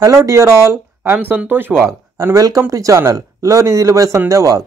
Hello dear all, I am Santosh Wagh and welcome to channel Learn Easily by संध्या वाघ।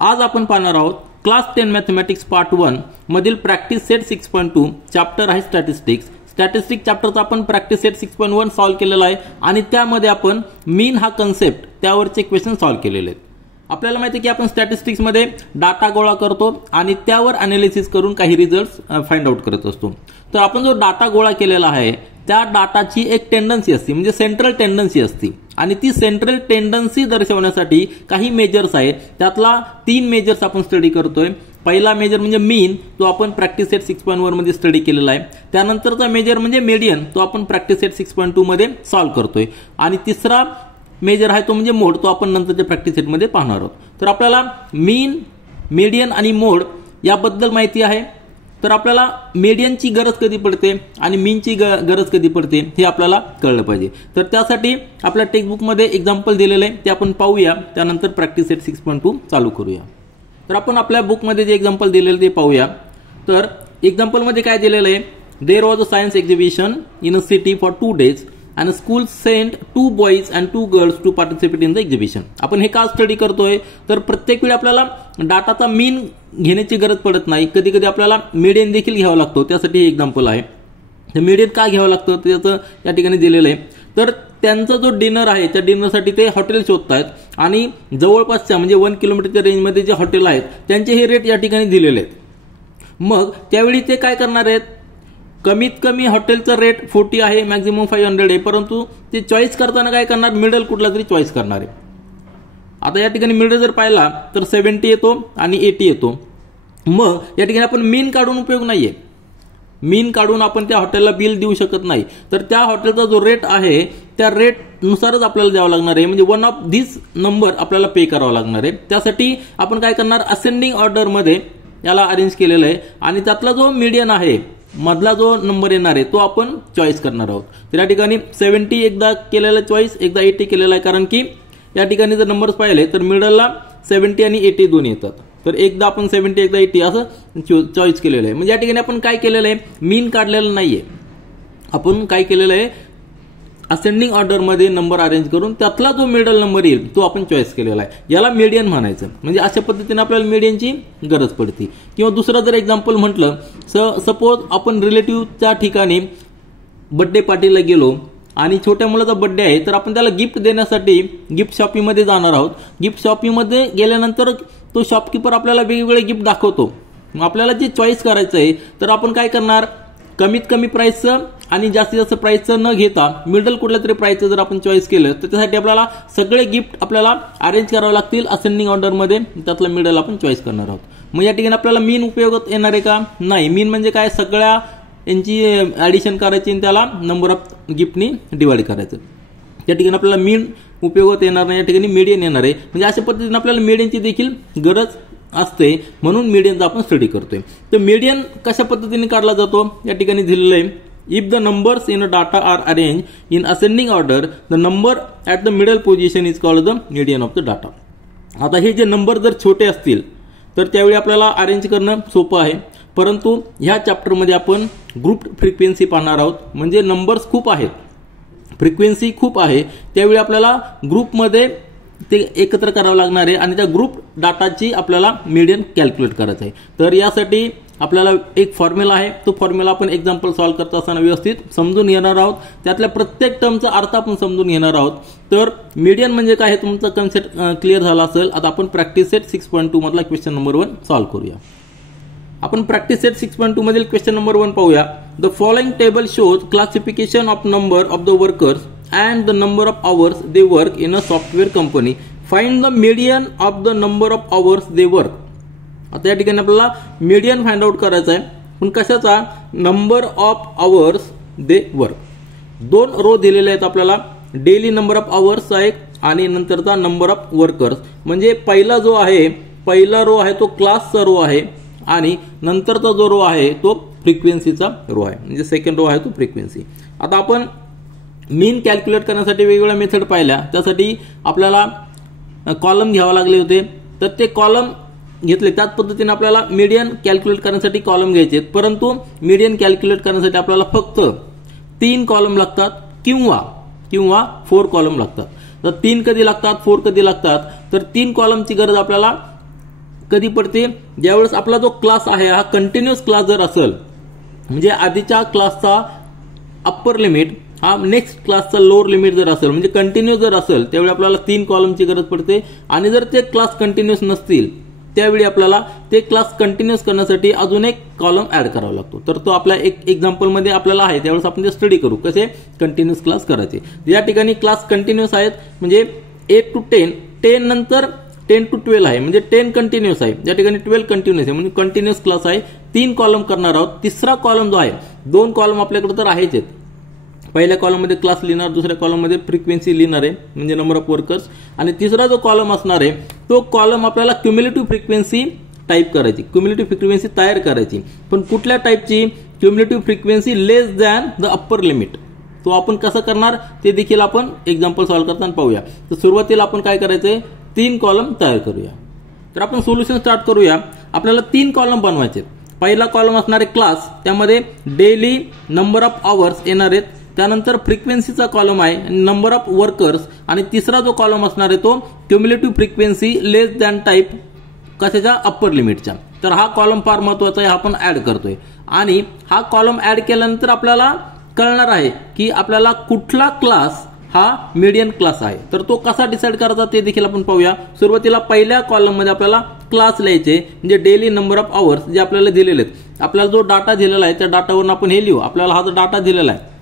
आज आपण पाहणार आहोत class 10 mathematics part 1 मधील practice set 6.2 chapter आहे statistics. Statistics चॅप्टरचा आपण practice set 6.1 solve केलेला आहे आणि त्यामध्ये आपण मीन हा कन्सेप्ट त्यावरचे क्वेश्चन सॉल्व्ह केलेले आहेत। आपल्याला माहिती आहे की आपण स्टॅटिस्टिक्स मध्ये डाटा गोळा करतो आणि त्यावर एनालिसिस करून काही रिझल्ट्स फाइंड आउट करत असतो। तर आपण जो डाटा गोळा केलेला आहे त्या डाटाची एक टेंडन्सी असते म्हणजे सेंट्रल टेंडन्सी असते आणि ती सेंट्रल टेंडन्सी दर्शवण्यासाठी काही मेजर्स आहेत। त्यातला 3 मेजर्स आपण स्टडी करतोय। पहिला मेजर म्हणजे मीन, तो आपण प्रॅक्टिस सेट 6.1 मध्ये स्टडी केलेला आहे। त्यानंतरचा मेजर म्हणजे मीडियन, तो आपण प्रॅक्टिस सेट 6.2 मध्ये सॉल्व्ह करतोय आणि तिसरा मेजर आहे तो म्हणजे मोड, तो आपण नंतरच्या प्रॅक्टिस सेट मध्ये पाहणार आहोत। तर आपल्याला मीन, मीडियन आणि मोड याबद्दल माहिती आहे। तर आपल्याला मीडियनची गरज कधी पडते आणि मीनची गरज कधी पडते हे आपल्याला कळलं पाहिजे। तर त्यासाठी आपल्या टेक्स्टबुक मध्ये एक्झाम्पल दिलेले आहे ते आपण पाहूया, त्यानंतर प्रॅक्टिस सेट 6.2 चालू करूया। तर आपण आपल्या बुक मध्ये जे एक्झाम्पल दिलेले ते पाहूया। तर एक्झाम्पल मध्ये काय दिलेलं आहे, there was a science exhibition in a city for 2 days and school sent 2 boys and 2 girls to participate in the exhibition। आपण हे का स्टडी करतोय, तर प्रत्येक वेळी आपल्याला डाटाचा मीन घेण्याची गरज पडत नाही, कधी कधी आपल्याला मीडियन देखील घ्यावं लागतो, त्यासाठी हे एक्झाम्पल आहे। तर मीडियन का घ्यावं लागतं त्याचं या ठिकाणी दिलेलं आहे। तर त्यांचा जो डिनर आहे त्या डिनरसाठी ते हॉटेल शोधतायत आणि जवळपासच्या म्हणजे 1 किलोमीटरच्या रेंजमध्ये जे हॉटेल आहेत त्यांचे हे रेट या ठिकाणी दिलेले आहेत। मग त्यावेळी ते काय करणार आहेत, कमीत कमी हॉटेलचा रेट 40 आहे, मॅक्झिमम 500 आहे, परंतु ते चॉईस करताना काय करणार, मिडल कुठला तरी चॉईस करणार आहे। आता या ठिकाणी मिडल जर पाहिला तर 70 येतो आणि 80 येतो। मग या ठिकाणी आपण मीन काढून उपयोग नाहीये, मीन काढून आपण त्या हॉटेलला बिल देऊ शकत नाही। तर त्या हॉटेलचा जो रेट आहे त्या रेट नुसारच आपल्याला द्यावं लागणार आहे, म्हणजे वन ऑफ दिस नंबर आपल्याला पे करावा लागणार आहे। त्यासाठी आपण काय करणार, असेंडिंग ऑर्डर मध्ये याला अरेंज केलेलं आहे आणि त्यातला जो मीडियन आहे मधला जो नंबर येणार आहे तो आपण चॉईस करणार आहोत। तर या ठिकाणी 70 एकदा केलेला चॉईस, एकदा 80 केलेला आहे, कारण की या ठिकाणी जर नंबर्स पाहिले तर मिडलला 70 आणि 80 दोन्ही येतात। तर एकदा आपण 70 एकदा 80 असं चॉईस केलेलं आहे। म्हणजे या ठिकाणी आपण काय केलेलं आहे, मीन काढलेलं नाहीये, आपण काय केलेलं आहे असेंडिंग ऑर्डर मध्ये नंबर अरेंज करून त्यातला जो मिडल नंबर येईल तो आपण चॉईस केलेला आहे, याला मीडियन म्हणायचं। म्हणजे अशा पद्धतीने आपल्याला मीडियनची गरज पडते। किंवा दुसरं जर एक्झाम्पल म्हटलं, सपोज आपण रिलेटिव्हच्या ठिकाणी बर्थडे पार्टीला गेलो आणि छोट्या मुलाचा बर्थडे आहे, तर आपण त्याला गिफ्ट देण्यासाठी गिफ्ट शॉपिंग मध्ये जाणार आहोत। गिफ्ट शॉपिंग मध्ये गेल्यानंतर तो शॉपकीपर आपल्याला वेगवेगळे गिफ्ट दाखवतो, मग आपल्याला जे चॉईस करायचं आहे तर आपण काय करणार, कमीत कमी प्राइसचं आणि जास्तीत जास्त प्राइसचं न घेता मिडल कुठल्या तरी प्राइसचं जर आपण चॉईस केलं तर त्यासाठी आपल्याला सगळे गिफ्ट आपल्याला अरेंज करावे लागतील असेंडिंग ऑर्डर मध्ये, त्यातला मिडल आपण चॉईस करणार आहोत। मग या ठिकाणी आपल्याला मीन उपयोगात येणार आहे का, नाही। मीन म्हणजे काय, सगळ्या यांची ऍडिशन करायची आणि त्याला नंबर ऑफ गिफ्टनी डिवाइड करायचं। या ठिकाणी आपल्याला मीन उपयोगात येणार नाही, या ठिकाणी मीडियन येणार आहे। म्हणजे अशा पद्धतीने आपल्याला मीडियनची देखील गरज असते, म्हणून मीडियनचा आपण स्टडी करतोय। तर मीडियन कशा पद्धतीने काढला जातो या ठिकाणी दिलेलं आहे, if the numbers in a data are arrange in ascending order the number at the middle position is called the median of the data. आता हे जे नंबर जर छोटे असतील तर त्यावेळी आपल्याला अरेंज करणं सोपं आहे, परंतु ह्या चॅप्टरमध्ये आपण ग्रुप फ्रिक्वेन्सी पाहणार आहोत। म्हणजे नंबर्स खूप आहेत, फ्रिक्वेन्सी खूप आहे, त्यावेळी आपल्याला ग्रुपमध्ये ते एकत्र करावं लागणार आहे आणि त्या ग्रुप डाटाची आपल्याला मीडियन कॅल्क्युलेट करायचं आहे। तर यासाठी आपल्याला एक फॉर्म्युला आहे, तो फॉर्म्युला आपण एक्झाम्पल सॉल्व्ह करत असताना व्यवस्थित समजून घेणार आहोत, त्यातल्या प्रत्येक टर्मचा अर्थ आपण समजून घेणार आहोत। तर मीडियन म्हणजे काय हे तुमचा कन्सेप्ट क्लिअर झाला असेल। आता आपण प्रॅक्टिस सेट 6.2 मधला क्वेश्चन नंबर 1 सॉल्व्ह करूया। आपण प्रॅक्टिस सेट 6.2 मधील क्वेश्चन नंबर 1 पाहूया। The following table shows classification of number of the workers and the number of hours they work in a software company. Find the median of the number of hours they work. आता या ठिकाणी आपल्याला median find out करायचा आहे, पण कशाचा, number of hours they work. 2 रो दिलेले आहेत आपल्याला, डेली नंबर ऑफ आवर्सचा एक आणि नंतरचा नंबर ऑफ वर्कर्स। म्हणजे पहिला जो आहे, पहिला रो आहे तो क्लासचा रो आहे आणि नंतरचा जो रो आहे तो फ्रिक्वेन्सीचा रो आहे, म्हणजे सेकंड रो आहे तो फ्रिक्वेन्सी। आता आपण मीन कॅल्क्युलेट करण्यासाठी वेगवेगळ्या मेथड पाहिल्या, त्यासाठी आपल्याला कॉलम घ्यावे लागले होते, तर ते कॉलम घेतले। त्याच पद्धतीने आपल्याला मीडियन कॅल्क्युलेट करण्यासाठी कॉलम घ्यायचे, परंतु मीडियन कॅल्क्युलेट करण्यासाठी आपल्याला फक्त 3 कॉलम लागतात किंवा किंवा 4 कॉलम लागतात. तर 3 कधी लागतात, 4 कधी लागतात, तर 3 कॉलमची गरज आपल्याला कधी पडते, ज्यावेळेस आपला जो क्लास आहे हा कंटिन्युअस क्लास जर असेल, म्हणजे आधीच्या क्लासचा अप्पर लिमिट हा नेक्स्ट क्लासचा लोअर लिमिट जर असेल, म्हणजे कंटिन्यू जर असेल, त्यावेळी आपल्याला 3 कॉलमची गरज पडते. आणि जर ते क्लास कंटिन्युअस नसतील त्यावेळी आपल्याला ते क्लास कंटिन्युअस करण्यासाठी अजून एक कॉलम ऍड करावा लागतो. तर तो आपल्या एक एक्झाम्पल मध्ये आपल्याला आहे, त्यावेळेस आपण ते स्टडी करू कसे कंटिन्युअस क्लास करायचे. या ठिकाणी क्लास कंटिन्युअस आहेत, म्हणजे 8 to 10, 10 नंतर 10 to 12 आहे, म्हणजे 10 कंटिन्युअस आहे, या ठिकाणी 12 कंटिन्युअस आहे, म्हणजे कंटिन्युअस क्लास आहे. 3 कॉलम करणार आहोत. तिसरा कॉलम जो आहे, 2 कॉलम आपल्याकडे तर आहेच आहेत. पहिल्या कॉलम मध्ये क्लास लिहिणार, दुसऱ्या कॉलम मध्ये फ्रिक्वेन्सी लिहिणार आहे, म्हणजे नंबर ऑफ वर्कर्स. आणि तिसरा जो कॉलम असणार आहे तो कॉलम आपल्याला क्युम्युलेटिव्ह फ्रिक्वेन्सी टाईप करायची, क्युम्युलेटिव्ह फ्रिक्वेन्सी तयार करायची. पण कुठल्या टाईपची? Cumulative frequency less than the upper limit. तो आपण कसं करणार ते देखील आपण एक्झाम्पल सॉल्व्ह करताना पाहूया. तर सुरुवातीला आपण काय करायचंय, 3 कॉलम तयार करूया. तर आपण सोल्युशन स्टार्ट करूया. आपल्याला 3 कॉलम बनवायचे. पहिला कॉलम असणार आहे क्लास, त्यामध्ये डेली नंबर ऑफ आवर्स येणार आहेत. त्यानंतर फ्रिक्वेन्सीचा कॉलम आहे, नंबर ऑफ वर्कर्स. आणि तिसरा जो कॉलम असणार आहे तो cumulative frequency less than type कशाच्या, अप्पर लिमिटच्या. तर हा कॉलम फार महत्वाचा आहे, हा आपण ऍड करतोय. आणि हा कॉलम ऍड केल्यानंतर आपल्याला कळणार आहे की आपल्याला कुठला क्लास हा मीडियन क्लास आहे. तर तो कसा डिसाईड करायचा ते देखील आपण पाहूया. सुरुवातीला पहिल्या कॉलम मध्ये आपल्याला क्लास लिहायचे, म्हणजे डेली नंबर ऑफ आवर्स जे आपल्याला दिलेले आहेत. आपल्याला जो डाटा दिलेला आहे त्या डाटावरून आपण हे लिहू. आपल्याला हा जो डाटा दिलेला आहे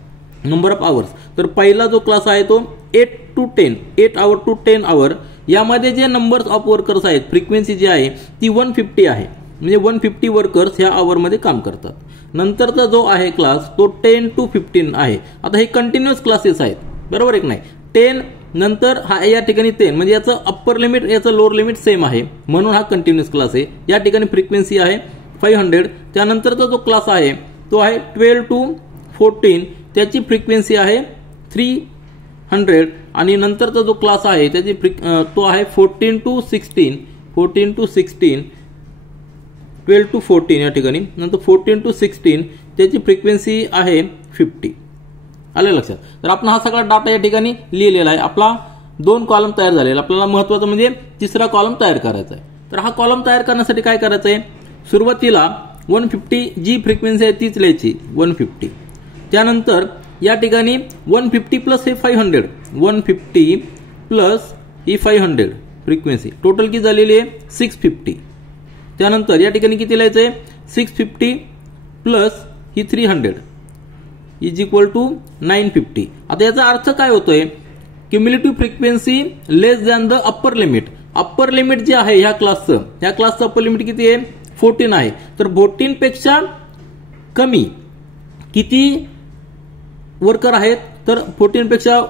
नंबर ऑफ आवर्स, तर पहिला जो क्लास आहे तो 8 to 10, 8 आवर टू 10 आवर. यामध्ये जे नंबर्स ऑफ वर्कर्स आहेत, फ्रिक्वेन्सी जी आहे ती 150 आहे, म्हणजे 150 वर्कर्स ह्या आवर मध्ये काम करतात. नंतरचा जो आहे क्लास तो 10 to 15 आहे. आता हे कंटिन्युअस क्लासेस आहेत, बरोबर एक नाही. 10 नंतर हा या ठिकाणी 10, म्हणजे याचं अप्पर लिमिट याचं लोअर लिमिट सेम आहे, म्हणून हा कंटिन्युअस क्लास आहे. या ठिकाणी फ्रिक्वेन्सी आहे 500. त्यानंतरचा जो क्लास आहे तो आहे 12 to 14, त्याची फ्रिक्वेन्सी आहे 300. आणि नंतरचा जो क्लास आहे त्याची तो आहे 14 to 16, 14 to 16, 12 to 14 या ठिकाणी. नंतर 14 to 16 त्याची फ्रिक्वेन्सी आहे 50. आलं लक्षात. तर आपण हा सगळा डाटा या ठिकाणी लिहिलेला आहे. आपला 2 कॉलम तयार झालेला. आपल्याला महत्वाचं म्हणजे तिसरा कॉलम तयार करायचा आहे. तर हा कॉलम तयार करण्यासाठी काय करायचं आहे, सुरुवातीला 150 जी फ्रिक्वेन्सी आहे तीच लिहायची, 150. त्यानंतर या ठिकाणी 150 प्लस हे 500, 150 प्लस ही 500 फ्रिक्वेन्सी, टोटल किती झालेली आहे 650. त्यानंतर या ठिकाणी किती लिहायचं आहे, 650 प्लस ही 300 इज इक्वल टू 950. आता याचा अर्थ काय होतोय, cumulative frequency less than the upper limit. Upper limit जे आहे ह्या क्लासचं अप्पर लिमिट किती आहे, 14 आहे. तर 14 पेक्षा कमी किती वर्कर आहेत, तर 14 पेक्षा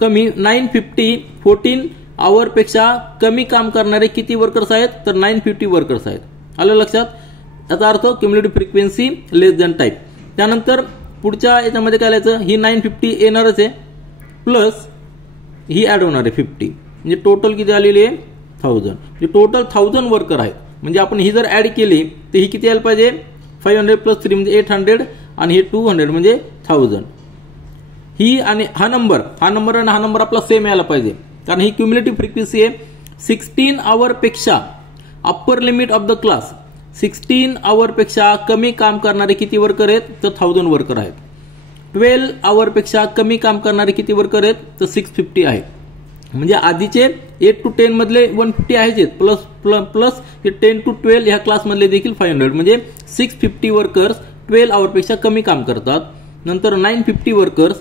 कमी 950, 14 आवर पेक्षा कमी काम करणारे किती वर्कर्स आहेत, तर 950 वर्कर्स आहेत. आलं लक्षात. याचा अर्थ cumulative frequency less than type. त्यानंतर पुढच्या याच्यामध्ये काय लिहायचं, ही 950 येणारच आहे, प्लस ही ऍड होणार आहे 50, म्हणजे टोटल किती आलेली आहे 1000. म्हणजे टोटल 1000 वर्कर आहेत. म्हणजे आपण ही जर ऍड केली तर ही किती यायला पाहिजे, 500 प्लस 3 म्हणजे 800, आणि हे 200 म्हणजे 1000. ही आणि हा नंबर आणि हा नंबर आपला सेम यायला पाहिजे, कारण ही क्युम्युलेटिव्ह फ्रिक्वेन्सी आहे. 16 आवर पेक्षा upper limit of the class, 16 आवर पेक्षा कमी काम करणारे किती वर्कर आहेत, तर 1000 वर्कर आहेत. 12 आवर पेक्षा कमी काम करणारे किती वर्कर आहेत, तर 650 आहेत. म्हणजे आधीचे 8 to 10 मधले 150 आहेत, प्लस हे 10 to 12 ह्या क्लास मधले देखील 500, म्हणजे 650 वर्कर्स 12 आवर पेक्षा कमी काम करतात. नंतर 950 वर्कर्स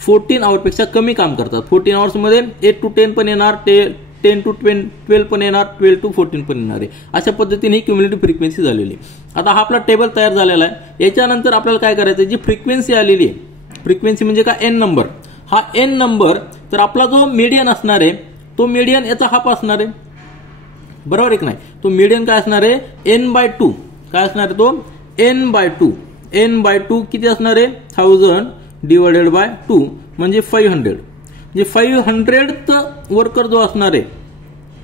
14 आवर पेक्षा कमी काम करतात. 14 आवर्स मध्ये 8 to 10 पण येणार, 10 to 12 पण येणार, 12 to 14 पण येणार आहे. अशा पद्धतीने ही क्युम्युलेटिव्ह फ्रिक्वेन्सी झालेली. आता हा आपला टेबल तयार झालेला आहे. याच्यानंतर आपल्याला काय करायचं, जी फ्रिक्वेन्सी आलेली आहे, फ्रिक्वेन्सी म्हणजे काय, एन नंबर. हा एन नंबर, तर आपला जो मीडियन असणार आहे तो मीडियन याचा हाफ असणार आहे, बरोबर एक नाही. तो मीडियन काय असणार आहे, n/2. काय असणार आहे तो, n/2. n/2 किती असणार आहे, 1000 डिवायडेड बाय 2 म्हणजे 500. म्हणजे 500th वर्कर जो असणार आहे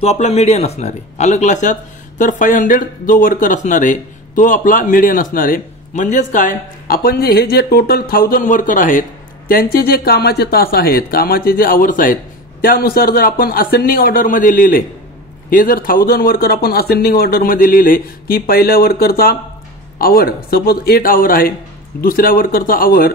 तो आपला मीडियन असणार आहे. आलं लक्षात. तर 500 जो वर्कर असणार आहे तो आपला मीडियन असणार आहे. म्हणजेच काय, आपण हे जे टोटल 1000 वर्कर आहेत त्यांचे जे कामाचे तास आहेत, कामाचे जे आवर्स आहेत, त्यानुसार जर आपण असेंडिंग ऑर्डरमध्ये लिहिले, हे जर 1000 वर्कर आपण असेंडिंग ऑर्डरमध्ये लिहिले की पहिल्या वर्करचा आवर सपोज 8 आवर आहे, दुसऱ्या वर्करचा आवर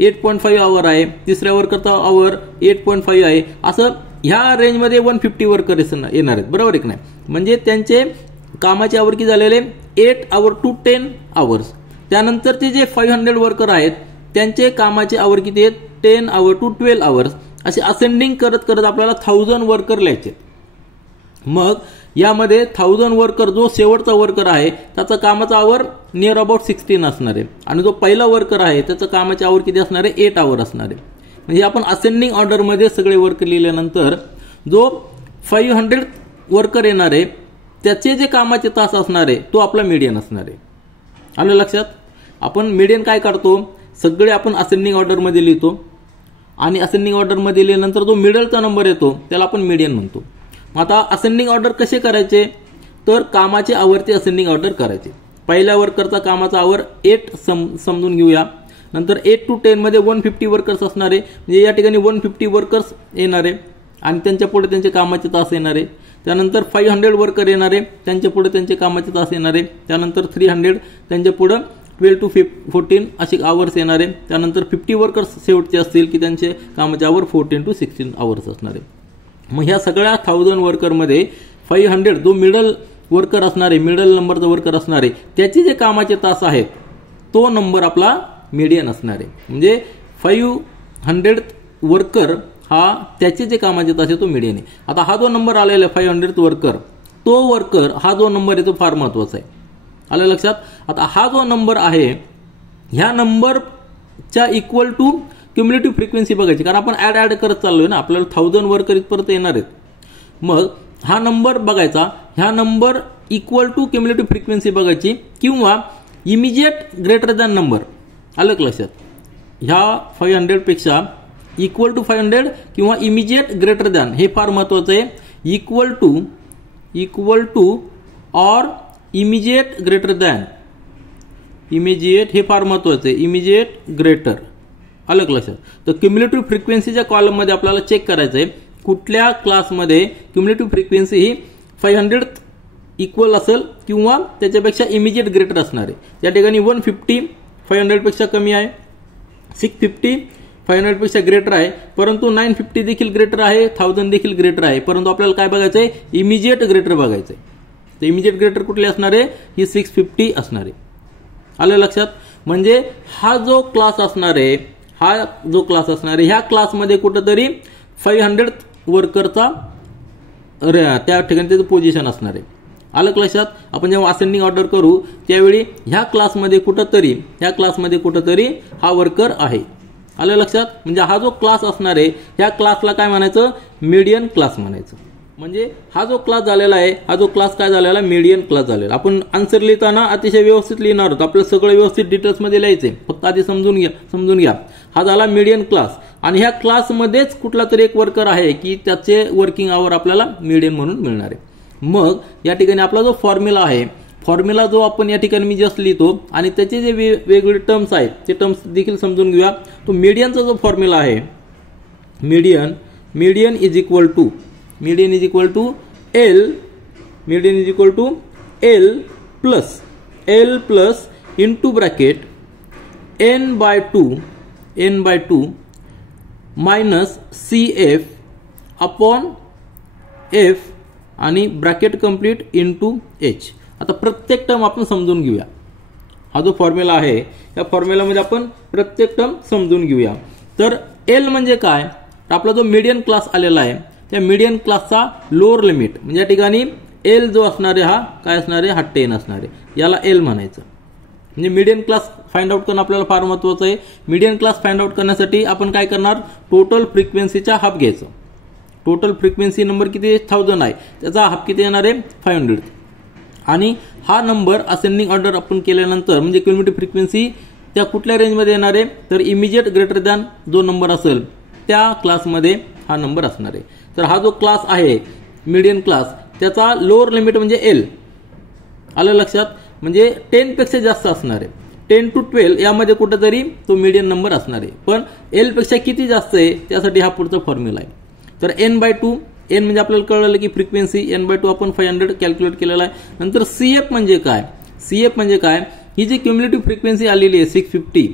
8.5 आवर आहे, तिसऱ्या वर्करचा आवर 8.5 आहे, असं ह्या रेंजमध्ये 150 वर्कर येणार आहेत, बरोबर आहे की नाही. म्हणजे त्यांचे कामाचे आवर किती झालेले 8 आवर टू 10 आवर्स. त्यानंतरचे जे 500 वर्कर आहेत त्यांचे कामाचे आवर किती आहेत 10 आवर टू 12 आवर्स. असे असेंडिंग करत करत आपल्याला 1000 वर्कर लिहायचे. मग यामध्ये 1000 वर्कर जो शेवटचा वर्कर आहे त्याचा कामाचा आवर नियर अबाउट 16 असणार आहे आणि जो पहिला वर्कर आहे त्याचं कामाचे आवर किती असणार आहे 8 आवर असणार आहे. म्हणजे आपण असेंडिंग ऑर्डरमध्ये सगळे वर्कर लिहिल्यानंतर जो 500 वर्कर येणार आहे त्याचे जे कामाचे तास असणार आहे तो आपला मीडियन असणार आहे. आलं लक्षात. आपण मीडियन काय करतो, सगळे आपण असेंडिंग ऑर्डरमध्ये लिहितो आणि असेंडिंग ऑर्डरमध्ये लिहिल्यानंतर जो मिडलचा नंबर येतो त्याला आपण मीडियन म्हणतो. आता असेंडिंग ऑर्डर कसे करायचे, तर कामाचे आवर्ती असेंडिंग ऑर्डर करायचे. पहिल्या वर्करचा कामाचा आवर 8 समजून घेऊया. नंतर 8 to 10 मध्ये 150 वर्कर्स असणार आहे, म्हणजे या ठिकाणी 150 वर्कर्स येणार आहे आणि त्यांच्या पुढे त्यांचे कामाचे तास येणार आहे. त्यानंतर 500 वर्कर येणार आहे, त्यांच्या पुढे त्यांचे कामाचे तास येणार आहे. त्यानंतर 300 त्यांच्या पुढे 12 to 14 असे आवर्स येणार आहे. त्यानंतर 50 वर्कर्स शेवटचे असतील की त्यांचे कामाचे आवर 14 to 16 आवर्स असणार आहे. मग ह्या सगळ्या 1000 वर्करमध्ये 500 जो मिडल वर्कर असणार आहे, मिडल नंबरचा वर्कर असणार आहे, त्याचे जे कामाचे तास आहेत तो नंबर आपला मीडियन असणार आहे. म्हणजे 500 वर्कर हा त्याचे जे कामाचे तास आहे तो मीडियन आहे. आता हा जो नंबर आलेला आहे 500 वर्कर, तो वर्कर हा जो नंबर आहे तो फार महत्वाचा आहे. आलं लक्षात. आता हा जो नंबर आहे ह्या नंबरच्या इक्वल टू क्युम्युलेटिव्ह फ्रिक्वेन्सी बघायची, कारण आपण ऍड करत चाललोय ना, आपल्याला 1000 वर्कर इथपर्यंत येणार आहेत. मग हा नंबर बघायचा, ह्या number equal to cumulative frequency बघायची किंवा इमिजिएट ग्रेटर दॅन नंबर. आलं लक्षात. ह्या 500 पेक्षा इक्वल टू 500 किंवा इमिजिएट ग्रेटर दॅन हे फार महत्वाचं आहे. इक्वल टू और इमिजिएट ग्रेटर दॅन, इमिजिएट हे फार महत्वाचं आहे, इमिजिएट ग्रेटर. अलग लक्षात. तर क्युम्युलेटिव्ह फ्रिक्वेन्सीच्या कॉलममध्ये आपल्याला चेक करायचं आहे कुठल्या क्लासमध्ये क्युम्युलेटिव्ह फ्रिक्वेन्सी ही 500 इक्वल असेल किंवा त्याच्यापेक्षा इमिजिएट ग्रेटर असणार आहे. या ठिकाणी 150 500 पेक्षा कमी आहे, 650 500 पेक्षा ग्रेटर आहे, परंतु 950 देखील ग्रेटर आहे, 1000 देखील ग्रेटर आहे. परंतु आपल्याला काय बघायचं आहे, इमिजिएट ग्रेटर बघायचं आहे. तर इमिजिएट ग्रेटर कुठले असणार आहे, ही 650 असणार आहे. आलं लक्षात. म्हणजे हा जो क्लास असणार आहे, हा जो क्लास असणार आहे ह्या क्लासमध्ये कुठंतरी 500 वर्करचा त्या ठिकाणी त्याचं पोझिशन असणार आहे. आलं लक्षात. आपण जेव्हा असेंडिंग ऑर्डर करू त्यावेळी ह्या क्लासमध्ये कुठंतरी हा वर्कर आहे. आलं लक्षात. म्हणजे हा जो क्लास असणार आहे ह्या क्लासला काय म्हणायचं, मीडियन क्लास म्हणायचं. म्हणजे हा जो क्लास झालेला आहे, हा जो क्लास काय झालेला, मीडियन क्लास झालेला. आपण आन्सर लिहिताना अतिशय व्यवस्थित लिहिणार आहोत, आपल्याला सगळं व्यवस्थित डिटेल्समध्ये लिहायचे, फक्त आधी समजून घ्या. हा झाला मीडियन क्लास आणि ह्या क्लासमध्येच कुठला तरी एक वर्कर आहे की त्याचे वर्किंग आवर आपल्याला मीडियन म्हणून मिळणार आहे. मग या ठिकाणी आपला जो फॉर्म्युला आहे, फॉर्म्युला जो आपण या ठिकाणी मी जस्ट लिहितो आणि त्याचे जे वेगवेगळे टर्म्स आहेत ते टर्म्स देखील समजून घेऊया. तो मीडियनचा जो फॉर्म्युला आहे, median is equal to L plus into bracket n by 2 minus CF upon F आणि ब्रॅकेट कंप्लीट इंटू H. आता प्रत्येक टर्म आपण समजून घेऊया. हा जो फॉर्म्युला आहे या फॉर्म्युलामध्ये आपण प्रत्येक टर्म समजून घेऊया. तर L म्हणजे काय, तर आपला जो मीडियन क्लास आलेला आहे त्या मीडियन क्लासचा लोअर लिमिट म्हणजे या ठिकाणी L जो असणार आहे हा काय असणार आहे, हा 10 असणार आहे. याला L म्हणायचं. म्हणजे मीडियन क्लास फाइंड आउट करणं आपल्याला फार महत्वाचं आहे. मीडियन क्लास फाइंड आउट करण्यासाठी आपण काय करणार, टोटल फ्रिक्वेन्सीचा हाफ घ्यायचं. टोटल फ्रिक्वेन्सी नंबर किती 1000 आहे, त्याचा हाफ किती येणार आहे 500. आणि हा नंबर असेंडिंग ऑर्डर आपण केल्यानंतर म्हणजे क्युम्युलेटिव्ह फ्रिक्वेन्सी त्या कुठल्या रेंजमध्ये येणार आहे, तर इमिजिएट ग्रेटर दॅन जो नंबर असेल त्या क्लासमध्ये हा नंबर असणार आहे. तर हा जो क्लास आहे मीडियन क्लास त्याचा लोअर लिमिट म्हणजे L. आलं लक्षात. म्हणजे 10 पेक्षा जास्त असणार आहे. 10 to 12 यामध्ये कुठेतरी तो मीडियन नंबर असणार आहे, पण एल पेक्षा किती जास्त आहे त्यासाठी हा पुढचा फॉर्म्युला आहे. तर n/2, n म्हणजे आपल्याला कळलं की फ्रिक्वेन्सी, n/2 आपण 500 कॅल्क्युलेट केलेला आहे. नंतर CF म्हणजे काय, CF म्हणजे काय, ही जी क्युम्युलेटिव्ह फ्रिक्वेन्सी आलेली आहे 650,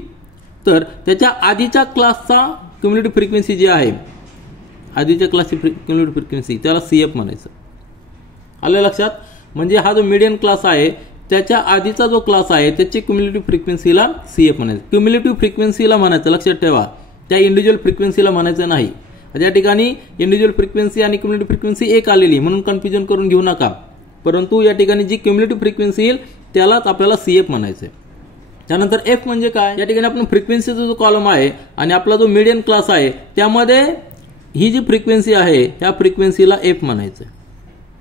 तर त्याच्या आधीच्या क्लासचा क्युम्युलेटिव्ह फ्रिक्वेन्सी जी आहे, आधीच्या क्लासची क्युम्युलेटिव्ह फ्रिक्वेन्सी, त्याला CF म्हणायचं. आलं लक्षात. म्हणजे हा जो मीडियन क्लास आहे त्याच्या आधीचा जो क्लास आहे त्याची क्युम्युलेटिव्ह फ्रिक्वेन्सीला CF म्हणायचं. क्युम्युलेटिव्ह फ्रिक्वेन्सीला म्हणायचं, लक्षात ठेवा, त्या इंडिव्हिज्युअल फ्रिक्वेन्सीला म्हणायचं नाही. या ठिकाणी इंडिव्हिज्युअल फ्रिक्वेन्सी आणि क्युम्युलेटिव्ह फ्रिक्वेन्सी एक आलेली म्हणून कन्फ्युजन करून घेऊ नका, परंतु या ठिकाणी जी क्युम्युलेटिव्ह फ्रिक्वेन्सी येईल त्यालाच आपल्याला CF म्हणायचं. त्यानंतर F म्हणजे काय, या ठिकाणी आपण फ्रिक्वेन्सीचा जो कॉलम आहे आणि आपला जो मीडियन क्लास आहे त्यामध्ये ही जी फ्रिक्वेन्सी आहे त्या फ्रिक्वेन्सीला F म्हणायचं.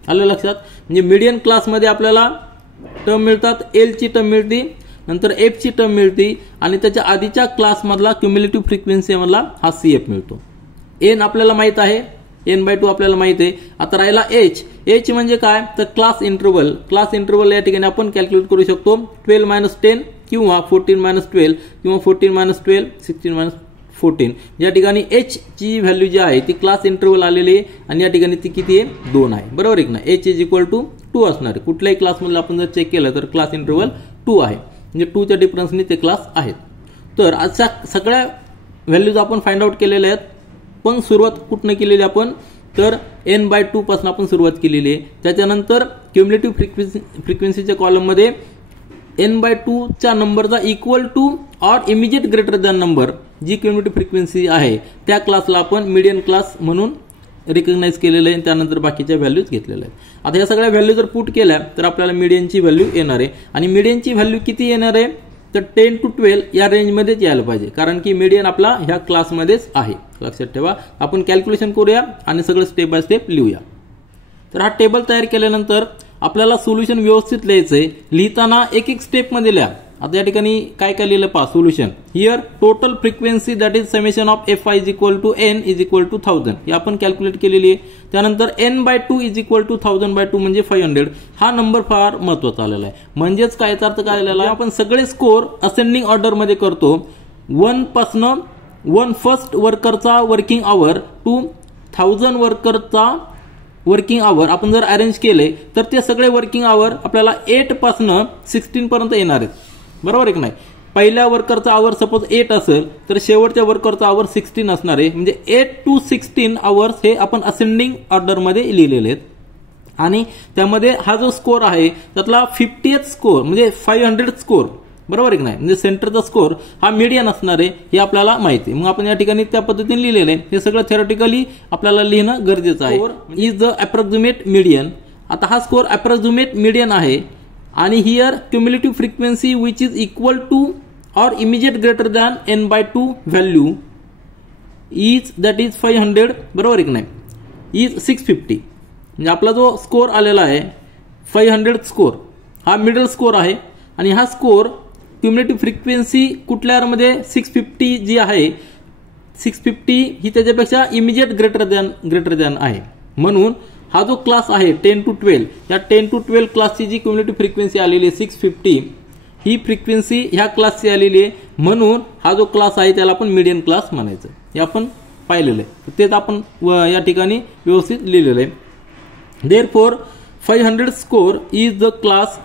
आलं लक्षात. म्हणजे मीडियन क्लासमध्ये आपल्याला टर्म मिळतात, एल ची टर्म मिळते, नंतर एफ ची टर्म मिळते आणि त्याच्या आधीच्या क्लासमधला क्युम्युलेटिव्ह फ्रिक्वेन्सी मधला हा CF मिळतो. एन आपल्याला माहित आहे, n/2 आपल्याला माहित आहे. आता राहिला एच म्हणजे काय, तर क्लास इंटरवल. क्लास इंटरवल या ठिकाणी आपण कॅल्क्युलेट करू शकतो 12 - 10 किंवा 14 - 12 किंवा 14 - 12 16 - 14. या ठिकाणी एच ची व्हॅल्यू जी आहे ती क्लास इंटरवल आलेली आहे आणि या ठिकाणी ती किती आहे, 2 आहे. बरोबर आहे ना. एच = 2 असणार आहे. कुठल्याही क्लासमधलं आपण जर चेक केलं तर क्लास इंटरवल 2 आहे, म्हणजे 2च्या डिफरन्सने ते क्लास आहेत. तर अशा सगळ्या व्हॅल्यूज आपण फाइंड आउट केलेल्या आहेत, पण सुरुवात कुठनं केलेली आपण, तर n/2 पासून आपण सुरुवात केलेली आहे. त्याच्यानंतर क्युम्युलेटिव्ह फ्रिक्वेन्सीच्या कॉलममध्ये n/2 च्या नंबरचा equal to or immediate greater than number जी क्युम्युलेटिव्ह फ्रिक्वेन्सी आहे त्या क्लासला आपण मीडियन क्लास म्हणून रिकग्नाइज केलेलं आहे. त्यानंतर बाकीच्या व्हॅल्यूज घेतलेल्या आहेत. आता या सगळ्या व्हॅल्यू जर पुट केल्या तर आपल्याला मीडियनची व्हॅल्यू येणार आहे आणि मीडियनची व्हॅल्यू किती येणार आहे, तर 10 to 12 या रेंजमध्येच यायला पाहिजे, कारण की मीडियन आपला ह्या क्लासमध्येच आहे. लक्षात ठेवा. आपण कॅल्क्युलेशन करूया आणि सगळं स्टेप बाय स्टेप लिहूया. तर हा टेबल तयार केल्यानंतर आपल्याला सोल्युशन व्यवस्थित लिहायचंय. लिहिताना एक एक स्टेप मध्ये लिहा. आता या ठिकाणी काय काय लिहिलं पहा, solution. Here total frequency that is summation of Fi = n = 1000 हे आपण कॅल्क्युलेट केलेली आहे. त्यानंतर n/2 = 1000/2 म्हणजे 500. हा नंबर फार महत्वाचा आलेला आहे. म्हणजेच काय अर्थ काय आलेला आहे, आपण सगळे स्कोर असेंडिंग ऑर्डर मध्ये करतो. 1 पासून 1 फर्स्ट वर्करचा वर्किंग आवर टू 1000 वर्करचा वर्किंग आवर आपण जर अरेंज केले तर ते सगळे वर्किंग आवर आपल्याला 8 पासून 16 पर्यंत येणार आहेत. बरोबर आहे की नाही. पहिल्या वर्करचा आवर सपोज 8 असेल तर शेवटच्या वर्करचा आवर 16 असणार आहे. म्हणजे 8 to 16 आवर्स हे आपण असेंडिंग ऑर्डर मध्ये लिहिलेले आहेत. आणि त्यामध्ये हा जो स्कोर आहे त्यातला 50th स्कोर म्हणजे 500 स्कोर, बरोबर आहे की नाही, म्हणजे सेंटरचा स्कोर हा मीडियन असणार आहे हे आपल्याला माहिती आहे. मग आपण या ठिकाणी त्या पद्धतीने लिहिलेलं आहे. हे सगळं थेरॉटिकली आपल्याला लिहिणं गरजेचं आहे. Is the approximate median. आता हा स्कोर अप्रॉक्सिमेट मीडियन आहे आणि here cumulative frequency which is equal to or immediate greater than n/2 value is that is 500, बरोबर आहे की नाही, इज 650. म्हणजे आपला जो स्कोर आलेला आहे 500 स्कोर हा मिडल स्कोर आहे आणि हा स्कोर क्युम्युलेटिव्ह फ्रिक्वेन्सी कुठल्या मध्ये 650 जी आहे 650 ही त्याच्यापेक्षा इमिजिएट ग्रेटर दॅन आहे. म्हणून हा जो क्लास आहे 10 to 12 या 10 to 12 क्लासची जी क्युम्युलेटिव्ह फ्रिक्वेन्सी आलेली आहे 650 ही फ्रिक्वेन्सी ह्या क्लासची आलेली आहे. म्हणून हा जो क्लास आहे त्याला आपण मीडियन क्लास म्हणायचं. हे आपण पाहिलेलं आहे, तेच आपण या ठिकाणी व्यवस्थित लिहिलेलं आहे. Therefore 500 score is the class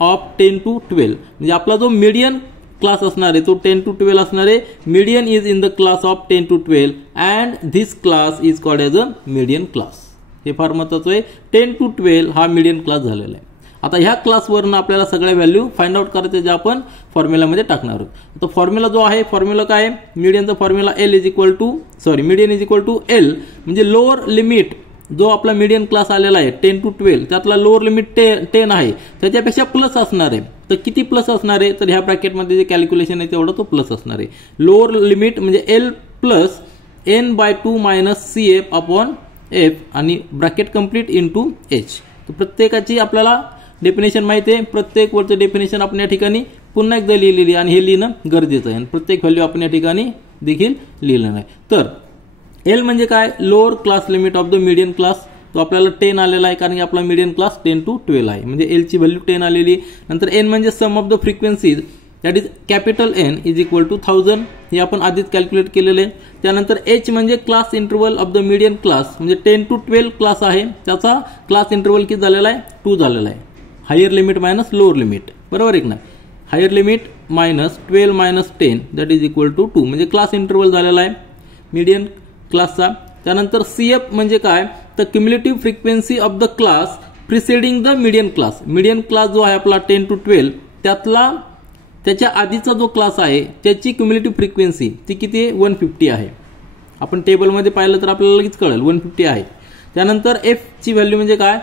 of 10 to 12. म्हणजे आपला जो मीडियन क्लास असणार आहे तो 10 to 12 असणार आहे. Median is in the class of 10 to 12 and this class is called as a median class. हे फार महत्वाचं आहे. 10 to 12 हा मीडियन क्लास झालेला आहे. आता ह्या क्लासवरनं आपल्याला सगळ्या व्हॅल्यू फाइंड आउट करायचे जे आपण फॉर्म्युलामध्ये टाकणार आहोत. आता फॉर्म्युला जो आहे, फॉर्म्युला काय आहे, मीडियनचा formula median is equal to L. म्हणजे लोअर लिमिट जो आपला मीडियन क्लास आलेला आहे 10 to 12 त्यातला लोअर लिमिट 10 आहे, त्याच्यापेक्षा प्लस असणार आहे. तर किती प्लस असणार आहे, तर ह्या ब्रॅकेटमध्ये जे कॅल्क्युलेशन आहे तेवढा तो प्लस असणार आहे. लोअर लिमिट म्हणजे L plus n/2 - CF upon F आणि ब्रॅकेट कंप्लीट इंटू H. तर प्रत्येकाची आपल्याला डेफिनेशन माहिती आहे. प्रत्येक वर्डचं डेफिनेशन आपण या ठिकाणी पुन्हा एकदा लिहिलेली आणि हे लिहिणं गरजेचं आहे. आणि प्रत्येक व्हॅल्यू आपण या ठिकाणी देखील लिहिलं नाही. तर एल म्हणजे काय, lower class limit of the median class. तो आपल्याला 10 आलेला आहे कारण की आपला मीडियन क्लास 10 to 12 आहे. म्हणजे एल ची व्हॅल्यू 10 आलेली. नंतर एन म्हणजे sum of the frequencies that is capital N is equal to 1000 हे आपण आधीच कॅल्क्युलेट केलेले आहे. त्यानंतर H म्हणजे class interval of the median class, म्हणजे 10 to 12 क्लास आहे, त्याचा क्लास इंटरवल किती झालेला आहे 2 झालेला आहे. Higher limit minus lower limit, बरोबर आहे की नाही. Higher limit minus 12 minus 10 that is equal to 2, म्हणजे क्लास इंटरवल झालेला आहे मीडियन क्लासचा. त्यानंतर CF म्हणजे काय, तर cumulative frequency of the class preceding the median class. Median class जो आहे आपला 10 to 12 त्यातला त्याच्या आधीचा जो क्लास आहे त्याची क्युम्युलेटिव्ह फ्रिक्वेन्सी ती किती आहे 150 आहे. आपण टेबलमध्ये पाहिलं तर आपल्याला लगेच कळेल 150 आहे. त्यानंतर F ची व्हॅल्यू म्हणजे काय,